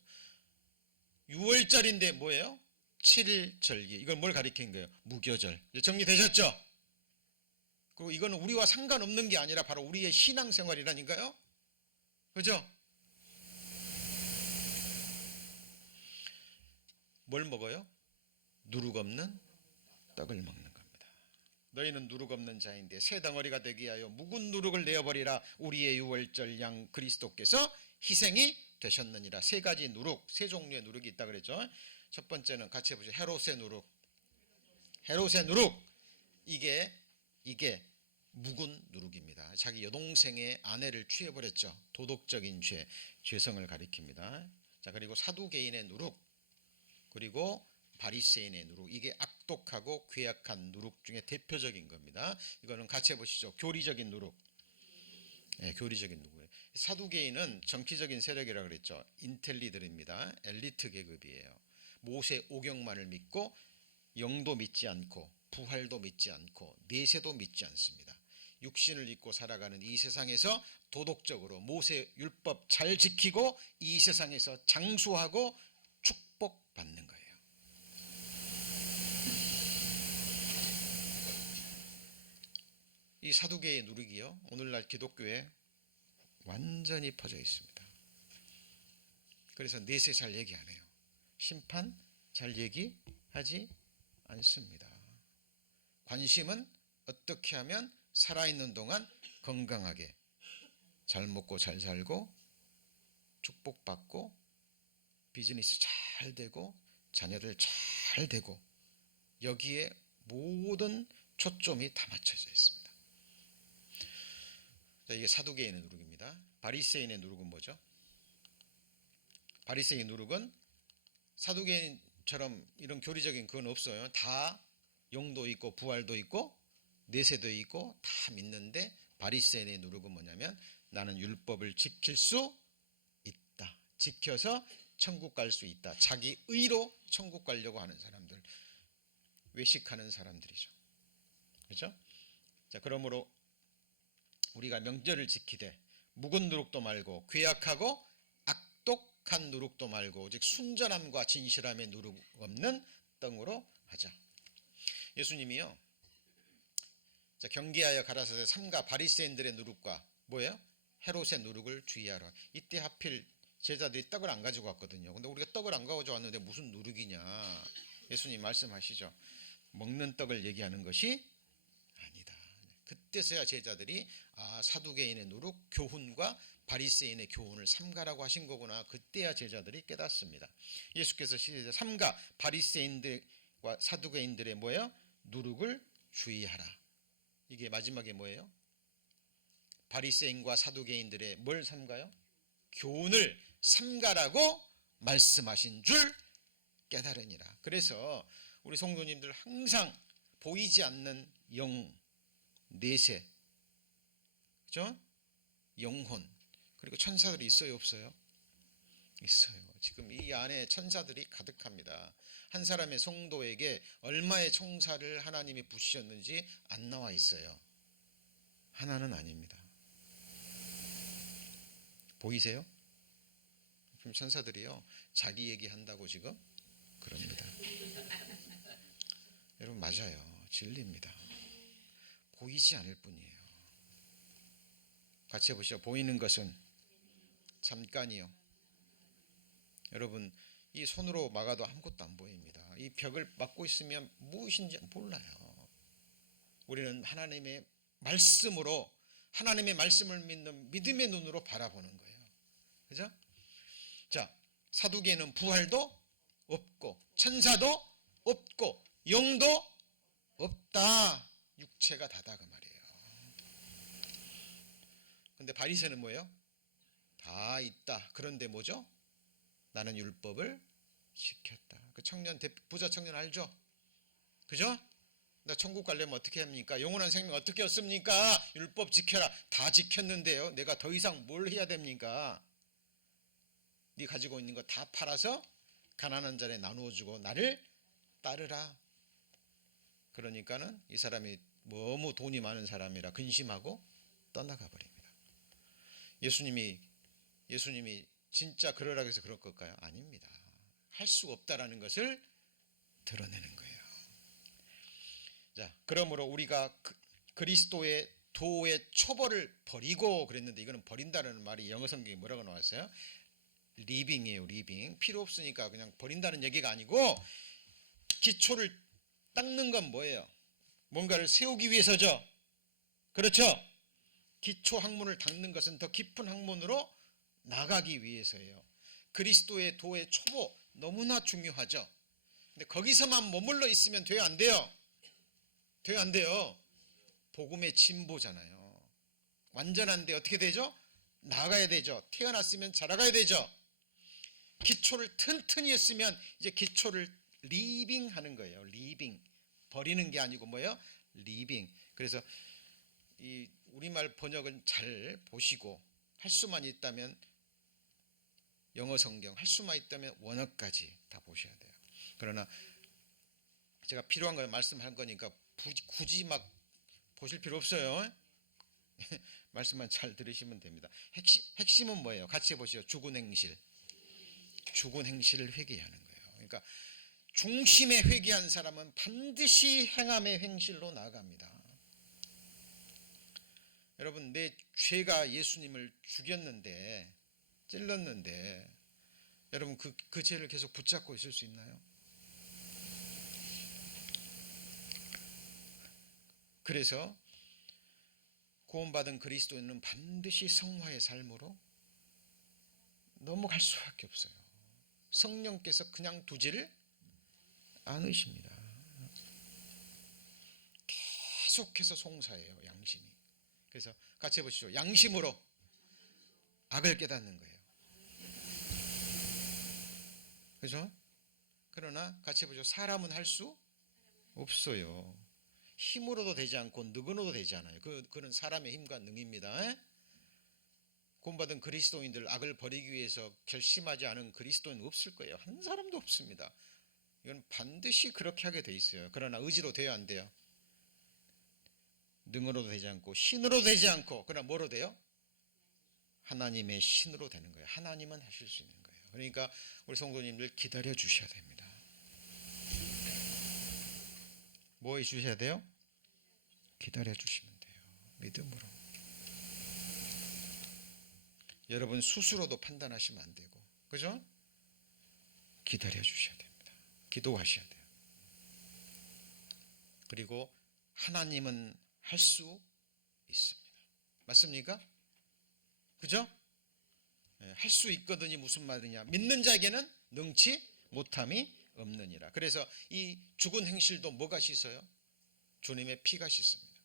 6월절인데 뭐예요? 7일 절기. 이걸 뭘 가리키는 거예요? 무교절. 이제 정리되셨죠? 그리고 이거는 우리와 상관없는 게 아니라 바로 우리의 신앙생활이라니까요. 그죠? 뭘 먹어요? 누룩 없는 떡을 먹는 겁니다. 너희는 누룩 없는 자인데 새 덩어리가 되기 위하여 묵은 누룩을 내어버리라. 우리의 유월절 양 그리스도께서 희생이 되셨느니라. 세 가지 누룩, 세 종류의 누룩이 있다 그랬죠. 첫 번째는 같이 해보죠. 헤롯의 누룩. 이게 묵은 누룩입니다. 자기 여동생의 아내를 취해버렸죠. 도덕적인 죄성을 가리킵니다. 자, 그리고 사두개인의 누룩, 그리고 바리새인의 누룩. 이게 악독하고 괴악한 누룩 중에 대표적인 겁니다. 이거는 같이 해보시죠. 교리적인 누룩. 네, 교리적인 누룩이에요. 사두개인은 정치적인 세력이라고 그랬죠. 인텔리들입니다. 엘리트 계급이에요. 모세 오경만을 믿고 영도 믿지 않고 부활도 믿지 않고 내세도 믿지 않습니다. 육신을 입고 살아가는 이 세상에서 도덕적으로 모세 율법 잘 지키고 이 세상에서 장수하고 축복받는 거예요. 이 사두개의 누룩이요, 오늘날 기독교에 완전히 퍼져 있습니다. 그래서 내세 잘 얘기 안 해요. 심판 잘 얘기하지 않습니다. 관심은 어떻게 하면 살아있는 동안 건강하게 잘 먹고 잘 살고 축복받고 비즈니스 잘 되고 자녀들 잘 되고, 여기에 모든 초점이 다 맞춰져 있습니다. 자, 이게 사두개인의 누룩입니다. 바리새인의 누룩은 뭐죠? 바리새인 누룩은 사두개인처럼 이런 교리적인 그건 없어요. 다 영도 있고 부활도 있고 내세도 있고 다 믿는데 바리새인의 누룩은 뭐냐면 나는 율법을 지킬 수 있다. 지켜서 천국 갈 수 있다. 자기 의로 천국 가려고 하는 사람들, 외식하는 사람들이죠. 그렇죠? 자, 그러므로 우리가 명절을 지키되 묵은 누룩도 말고 괴악하고 악독한 누룩도 말고 오직 순전함과 진실함의 누룩 없는 떡으로 하자. 예수님이요, 자, 경계하여 가라사대 삼가 바리새인들의 누룩과 뭐예요? 헤롯의 누룩을 주의하라. 이때 하필 제자들이 떡을 안 가지고 왔거든요. 근데 우리가 떡을 안 가지고 왔는데 무슨 누룩이냐? 예수님 말씀하시죠. 먹는 떡을 얘기하는 것이 아니다. 그때서야 제자들이 사두개인의 누룩 교훈과 바리새인의 교훈을 삼가라고 하신 거구나. 그때야 제자들이 깨닫습니다. 예수께서 삼가 바리새인들과 사두개인들의 뭐예요? 누룩을 주의하라. 이게 마지막에 뭐예요? 바리새인과 사두개인들의 뭘 삼가요? 교훈을 삼가라고 말씀하신 줄 깨달으니라. 그래서 우리 성도님들 항상 보이지 않는 영, 내세, 그죠? 영혼, 그리고 천사들이 있어요, 없어요? 있어요. 지금 이 안에 천사들이 가득합니다. 한 사람의 성도에게 얼마의 총사를 하나님이 부으셨는지 안 나와 있어요. 하나는 아닙니다. 보이세요? 그럼 천사들이요, 자기 얘기한다고 지금 그럽니다. 여러분, 맞아요. 진리입니다. 보이지 않을 뿐이에요. 같이 해보시죠. 보이는 것은 잠깐이요. 여러분, 이 손으로 막아도 아무것도 안 보입니다. 이 벽을 막고 있으면 무엇인지 몰라요. 우리는 하나님의 말씀으로, 하나님의 말씀을 믿는 믿음의 눈으로 바라보는 거예요. 그죠? 자, 사두개는 부활도 없고 천사도 없고 영도 없다. 육체가 다다 그 말이에요. 근데 바리새는 뭐예요? 다 있다. 그런데 뭐죠? 나는 율법을 지켰다. 그 청년, 부자 청년 알죠? 그죠? 나 천국 가려면 어떻게 합니까? 영원한 생명 어떻게 얻습니까? 율법 지켜라. 다 지켰는데요. 내가 더 이상 뭘 해야 됩니까? 네 가지고 있는 거 다 팔아서 가난한 자에 나누어 주고 나를 따르라. 그러니까는 이 사람이 너무 돈이 많은 사람이라 근심하고 떠나가 버립니다. 예수님이 진짜 그러라고 해서 그럴 걸까요? 아닙니다. 할 수 없다라는 것을 드러내는 거예요. 자, 그러므로 우리가 그리스도의 도의 초벌을 버리고 그랬는데, 이거는 버린다는 말이 영어 성경에 뭐라고 나왔어요? 리빙이에요. 리빙. 필요 없으니까 그냥 버린다는 얘기가 아니고, 기초를 닦는 건 뭐예요? 뭔가를 세우기 위해서죠. 그렇죠? 기초 학문을 닦는 것은 더 깊은 학문으로 나가기 위해서예요. 그리스도의 도의 초보 너무나 중요하죠. 근데 거기서만 머물러 있으면 돼요, 안 돼요? 돼요, 안 돼요? 복음의 진보잖아요. 완전한데 어떻게 되죠? 나가야 되죠. 태어났으면 자라가야 되죠. 기초를 튼튼히 했으면 이제 기초를 리빙하는 거예요. 리빙. 버리는 게 아니고 뭐예요? 리빙. 그래서 이 우리말 번역은 잘 보시고, 할 수만 있다면 영어 성경, 할 수만 있다면 원어까지 다 보셔야 돼요. 그러나 제가 필요한 걸 말씀한 거니까 굳이 막 보실 필요 없어요. 말씀만 잘 들으시면 됩니다. 핵심은 뭐예요? 같이 해보시죠. 죽은 행실. 죽은 행실을 회개하는 거예요. 그러니까 중심에 회개한 사람은 반드시 행함의 행실로 나아갑니다. 여러분, 내 죄가 예수님을 죽였는데, 찔렀는데, 여러분 그 죄를 계속 붙잡고 있을 수 있나요? 그래서 구원받은 그리스도인은 반드시 성화의 삶으로 넘어갈 수밖에 없어요. 성령께서 그냥 두지를 않으십니다. 계속해서 송사해요, 양심이. 그래서 같이 해보시죠. 양심으로 악을 깨닫는 거예요. 그죠? 그러나 같이 해보죠. 사람은 할 수 없어요. 힘으로도 되지 않고 능으로도 되지 않아요. 그는 사람의 힘과 능입니다. 구원받은 그리스도인들, 악을 버리기 위해서 결심하지 않은 그리스도인 없을 거예요. 한 사람도 없습니다. 이건 반드시 그렇게 하게 돼 있어요. 그러나 의지로 돼요, 안 돼요? 능으로도 되지 않고 신으로 되지 않고, 그러나 뭐로 돼요? 하나님의 신으로 되는 거예요. 하나님은 하실 수 있는 거예요. 그러니까 우리 성도님들 기다려 주셔야 됩니다. 뭐 해 주셔야 돼요? 기다려 주시면 돼요. 믿음으로. 여러분 스스로도 판단하시면 안 되고, 그죠? 기다려 주셔야 됩니다. 기도하셔야 돼요. 그리고 하나님은 할 수 있습니다. 맞습니까? 그죠? 할 수 있거든이 무슨 말이냐? 믿는 자에게는 능치 못함이 없느니라. 그래서 이 죽은 행실도 뭐가 씻어요? 주님의 피가 씻습니다.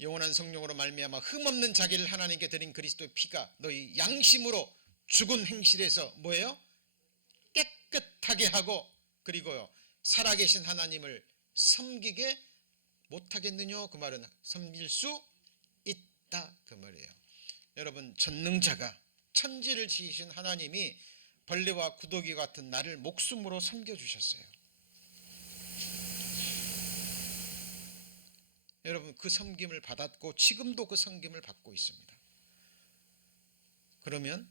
영원한 성령으로 말미암아 흠없는 자기를 하나님께 드린 그리스도의 피가 너희 양심으로 죽은 행실에서 뭐예요? 깨끗하게 하고, 그리고요 살아계신 하나님을 섬기게 못하겠느냐? 그 말은 섬길 수 있다 그 말이에요. 여러분, 전능자가 천지를 지으신 하나님이 벌레와 구더기 같은 나를 목숨으로 섬겨주셨어요. 여러분, 그 섬김을 받았고 지금도 그 섬김을 받고 있습니다. 그러면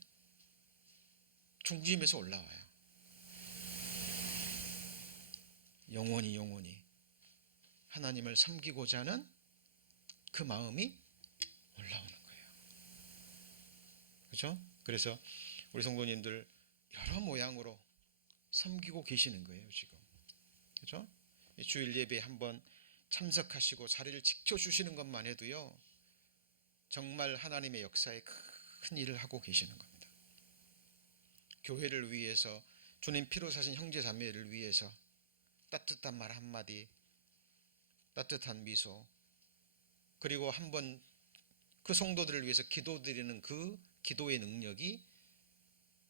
중심에서 올라와요. 영원히 하나님을 섬기고자 하는 그 마음이 올라오는 거예요. 그렇죠? 그래서 우리 성도님들 여러 모양으로 섬기고 계시는 거예요, 지금. 그렇죠? 주일 예배에 한번 참석하시고 자리를 지켜주시는 것만 해도요, 정말 하나님의 역사에 큰 일을 하고 계시는 겁니다. 교회를 위해서, 주님 피로 사신 형제 자매를 위해서 따뜻한 말 한마디, 따뜻한 미소, 그리고 한번 그 성도들을 위해서 기도드리는 그 기도의 능력이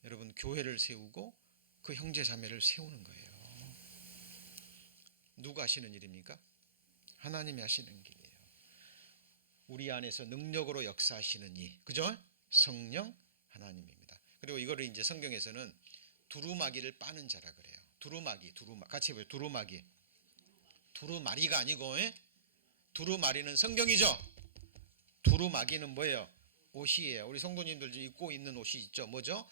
여러분 교회를 세우고 그 형제 자매를 세우는 거예요. 누가 하시는 일입니까? 하나님이 하시는 길이에요. 우리 안에서 능력으로 역사하시는 이, 그죠? 성령 하나님입니다. 그리고 이거를 이제 성경에서는 두루마기를 빠는 자라 그래요. 두루마기 같이 해봐요. 두루마리가 아니고, 두루마리는 성경이죠. 두루마기는 뭐예요? 옷이에요. 우리 성도님들 입고 있는 옷이 있죠. 뭐죠?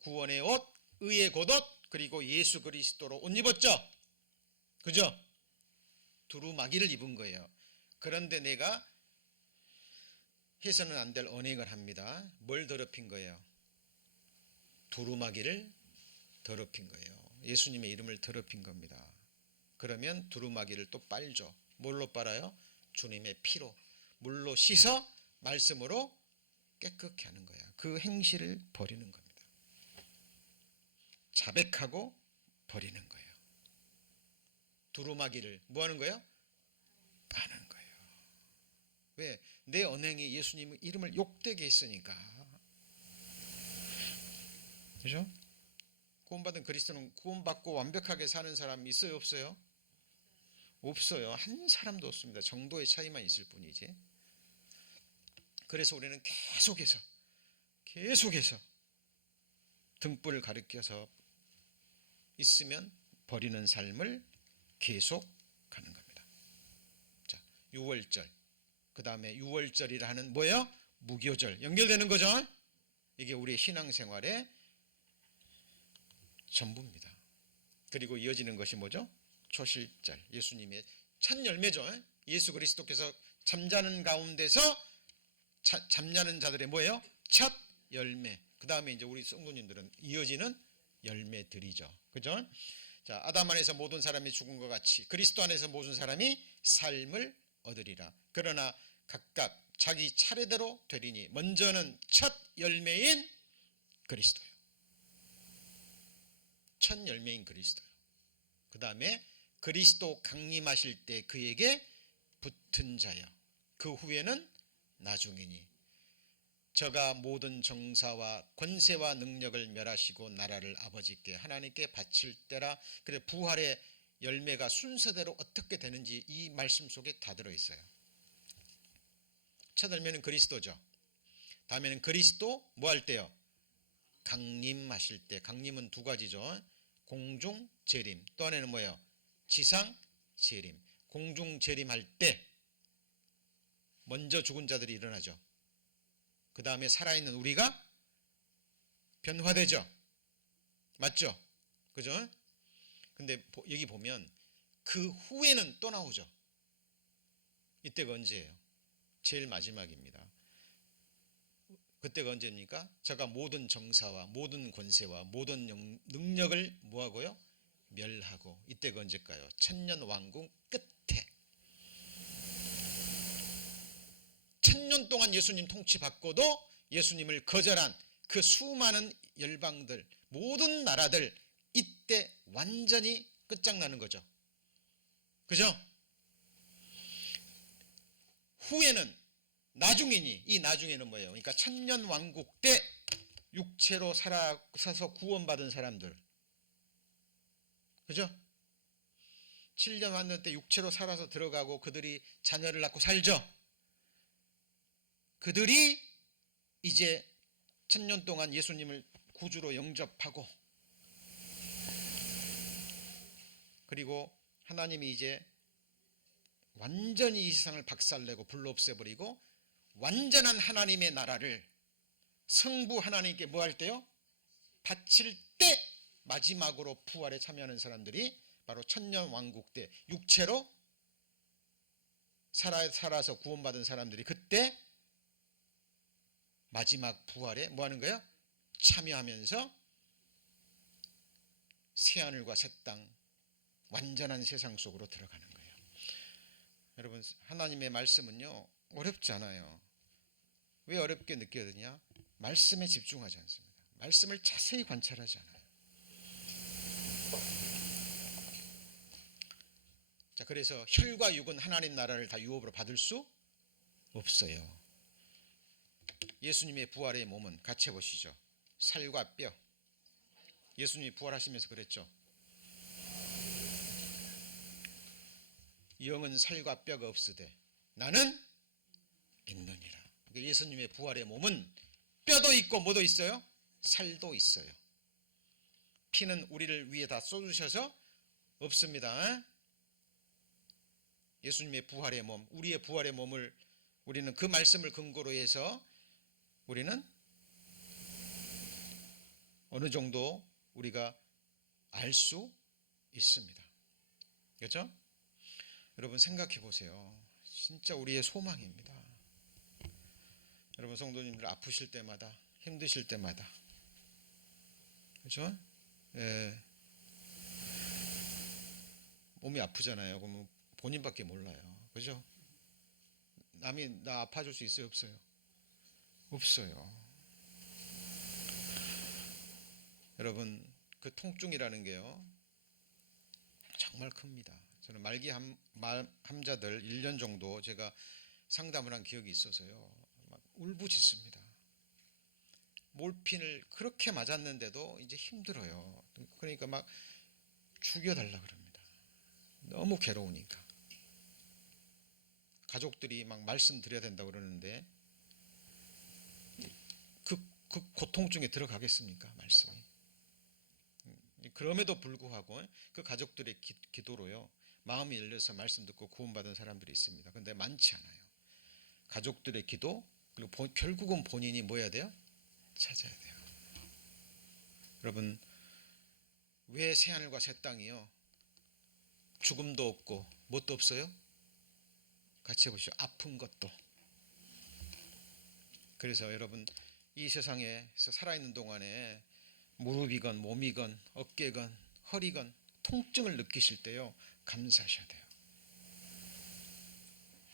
구원의 옷, 의의 겉옷, 그리고 예수 그리스도로 옷 입었죠. 그죠? 두루마기를 입은 거예요. 그런데 내가 해서는 안 될 언행을 합니다. 뭘 더럽힌 거예요? 두루마기를 더럽힌 거예요. 예수님의 이름을 더럽힌 겁니다. 그러면 두루마기를 또 빨죠. 뭘로 빨아요? 주님의 피로, 물로 씻어 말씀으로 깨끗게 하는 거야. 그 행실을 버리는 겁니다. 자백하고 버리는 거예요. 두루마기를 뭐 하는 거예요? 빠는 거예요. 왜? 내 언행이 예수님 이름을 욕되게 했으니까. 그렇죠? 구원받은 그리스도는 구원받고 완벽하게 사는 사람이 있어요, 없어요? 없어요. 한 사람도 없습니다. 정도의 차이만 있을 뿐이지. 그래서 우리는 계속해서 등불을 가리켜서 있으면 버리는 삶을 계속 가는 겁니다. 자, 6월절, 그 다음에 6월절이라 하는 뭐예요? 무교절 연결되는 거죠. 이게 우리의 신앙생활의 전부입니다. 그리고 이어지는 것이 뭐죠? 초실절, 예수님의 첫 열매죠. 예수 그리스도께서 잠자는 가운데서 잠자는 자들의 뭐예요? 첫 열매. 그 다음에 이제 우리 성도님들은 이어지는 열매들이죠. 그죠? 자, 아담 안에서 모든 사람이 죽은 것 같이 그리스도 안에서 모든 사람이 삶을 얻으리라. 그러나 각각 자기 차례대로 되리니 먼저는 첫 열매인 그리스도요. 첫 열매인 그리스도요. 그 다음에 그리스도 강림하실 때 그에게 붙은 자요. 그 후에는 나중이니 저가 모든 정사와 권세와 능력을 멸하시고 나라를 아버지께 하나님께 바칠 때라. 그래 부활의 열매가 순서대로 어떻게 되는지 이 말씀 속에 다 들어있어요. 첫 열매는 그리스도죠. 다음에는 그리스도 뭐 할 때요? 강림하실 때. 강림은 두 가지죠. 공중 재림, 또 하나는 뭐예요? 지상 재림. 공중 재림할 때 먼저 죽은 자들이 일어나죠. 그 다음에 살아있는 우리가 변화되죠. 맞죠? 그죠? 근데 여기 보면 그 후에는 또 나오죠. 이때가 언제예요? 제일 마지막입니다. 그때가 언제입니까? 제가 모든 정사와 모든 권세와 모든 능력을 뭐하고요? 멸하고. 이때가 언제일까요? 천년왕국 끝에. 천년 동안 예수님 통치받고도 예수님을 거절한 그 수많은 열방들, 모든 나라들, 이때 완전히 끝장나는 거죠. 그죠? 후에는 나중이니, 이 나중에는 뭐예요? 그러니까 천년왕국 때 육체로 살아서 구원받은 사람들, 그죠? 7년 왔는 때 육체로 살아서 들어가고 그들이 자녀를 낳고 살죠. 그들이 이제 천년 동안 예수님을 구주로 영접하고, 그리고 하나님이 이제 완전히 이 세상을 박살내고 불로 없애버리고 완전한 하나님의 나라를 성부 하나님께 뭐 할 때요? 바칠 때 마지막으로 부활에 참여하는 사람들이 바로 천년왕국 때 육체로 살아서 구원받은 사람들이 그때 마지막 부활에 뭐 하는 거예요? 참여하면서 새하늘과 새 땅, 완전한 세상 속으로 들어가는 거예요. 여러분, 하나님의 말씀은요 어렵지 않아요. 왜 어렵게 느껴지냐? 말씀에 집중하지 않습니다. 말씀을 자세히 관찰하지 않아요. 자, 그래서 혈과 육은 하나님 나라를 다 유업으로 받을 수 없어요. 예수님의 부활의 몸은 같이 해보시죠. 살과 뼈. 예수님이 부활하시면서 그랬죠. 영은 살과 뼈가 없으되 나는 있느니라. 그러니까 예수님의 부활의 몸은 뼈도 있고 뭐도 있어요? 살도 있어요. 피는 우리를 위해 다 쏟으셔서 없습니다. 예수님의 부활의 몸, 우리의 부활의 몸을 우리는 그 말씀을 근거로 해서 우리는 어느 정도 우리가 알 수 있습니다. 그렇죠? 여러분 생각해 보세요. 진짜 우리의 소망입니다. 여러분 성도님들 아프실 때마다, 힘드실 때마다, 그렇죠? 예. 몸이 아프잖아요. 그러면 본인밖에 몰라요. 그죠? 남이 나 아파줄 수 있어요? 없어요? 없어요. 여러분 그 통증이라는 게요 정말 큽니다. 저는 말기 함자들 1년 정도 제가 상담을 한 기억이 있어서요 막 울부짖습니다. 몰핀을 그렇게 맞았는데도 이제 힘들어요. 그러니까 막 죽여달라 그럽니다. 너무 괴로우니까. 가족들이 막 말씀드려야 된다고 그러는데 그 고통중에 들어가겠습니까? 말씀이. 그럼에도 불구하고 그 가족들의 기도로요 마음이 열려서 말씀 듣고 구원받은 사람들이 있습니다. 그런데 많지 않아요. 가족들의 기도, 그리고 결국은 본인이 뭐 해야 돼요? 찾아야 돼요. 여러분 왜 새하늘과 새 땅이요 죽음도 없고 뭣도 없어요? 같이 해보시죠. 아픈 것도. 그래서 여러분 이 세상에서 살아있는 동안에 무릎이건 몸이건 어깨건 허리건 통증을 느끼실 때요 감사하셔야 돼요.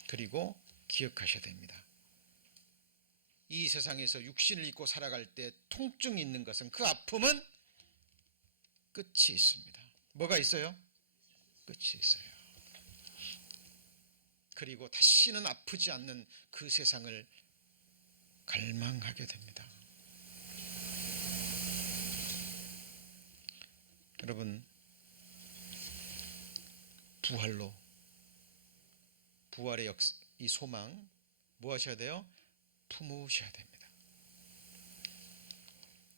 그리고 기억하셔야 됩니다. 이 세상에서 육신을 입고 살아갈 때 통증이 있는 것은 그 아픔은 끝이 있습니다. 뭐가 있어요? 끝이 있어요. 그리고 다시는 아프지 않는 그 세상을 갈망하게 됩니다. 여러분 부활로, 부활의 이 소망 뭐 하셔야 돼요? 품으셔야 됩니다.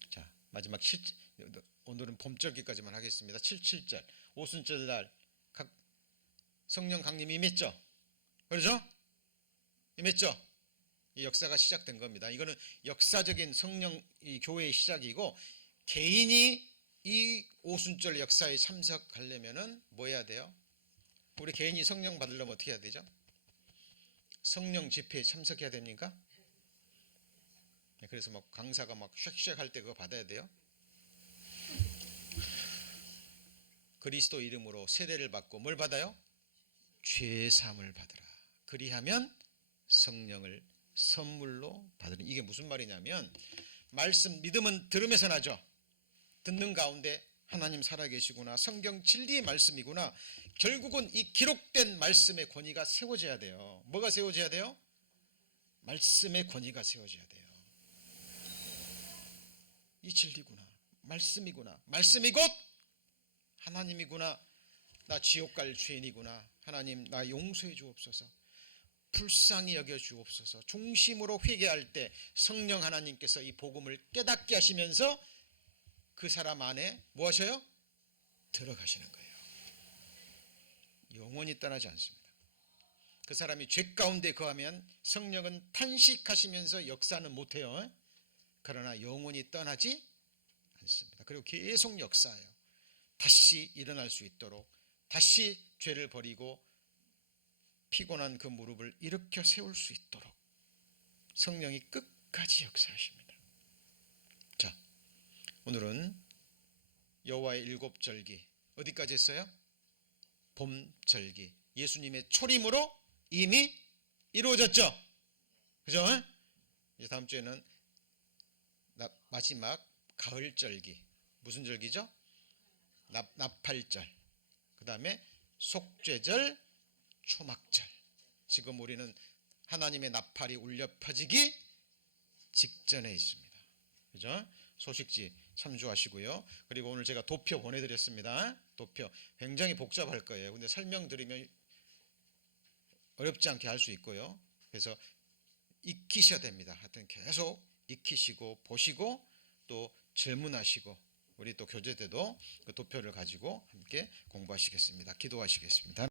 자, 마지막 오늘은 봄절기까지만 하겠습니다. 77절 오순절 날 성령 강림이 임했죠? 그렇죠? 임했죠? 이 역사가 시작된 겁니다. 이거는 역사적인 성령 이 교회의 시작이고, 개인이 이 오순절 역사에 참석하려면은 뭐 해야 돼요? 우리 개인이 성령 받으려면 어떻게 해야 되죠? 성령 집회에 참석해야 됩니까? 그래서 막 강사가 막 쉑쉑 할 때 그거 받아야 돼요? 그리스도 이름으로 세례를 받고 뭘 받아요? 죄 사함을 받으라. 그리하면 성령을 선물로 받으라. 이게 무슨 말이냐면, 말씀 믿음은 들음에서 나죠. 듣는 가운데 하나님 살아계시구나, 성경 진리의 말씀이구나, 결국은 이 기록된 말씀의 권위가 세워져야 돼요. 뭐가 세워져야 돼요? 말씀의 권위가 세워져야 돼요. 이 진리구나, 말씀이구나, 말씀이 곧 하나님이구나, 나 지옥 갈 죄인이구나, 하나님 나 용서해 주옵소서, 불쌍히 여겨 주옵소서. 중심으로 회개할 때 성령 하나님께서 이 복음을 깨닫게 하시면서 그 사람 안에 뭐 하셔요? 들어가시는 거예요. 영원히 떠나지 않습니다. 그 사람이 죄 가운데 거하면 성령은 탄식하시면서 역사는 못해요. 그러나 영원히 떠나지 않습니다. 그리고 계속 역사해요. 다시 일어날 수 있도록, 다시 죄를 버리고 피곤한 그 무릎을 일으켜 세울 수 있도록 성령이 끝까지 역사하십니다. 자, 오늘은 여호와의 일곱 절기 어디까지 했어요? 봄절기, 예수님의 초림으로 이미 이루어졌죠. 그죠? 이제 다음 주에는 마지막 가을절기, 무슨 절기죠? 나팔절, 그 다음에 속죄절, 초막절. 지금 우리는 하나님의 나팔이 울려 퍼지기 직전에 있습니다. 그죠? 소식지 참조하시고요. 그리고 오늘 제가 도표 보내드렸습니다. 도표 굉장히 복잡할 거예요. 근데 설명드리면 어렵지 않게 할 수 있고요. 그래서 익히셔야 됩니다. 하여튼 계속 익히시고 보시고 또 질문하시고, 우리 또 교제 때도 그 도표를 가지고 함께 공부하시겠습니다. 기도하시겠습니다.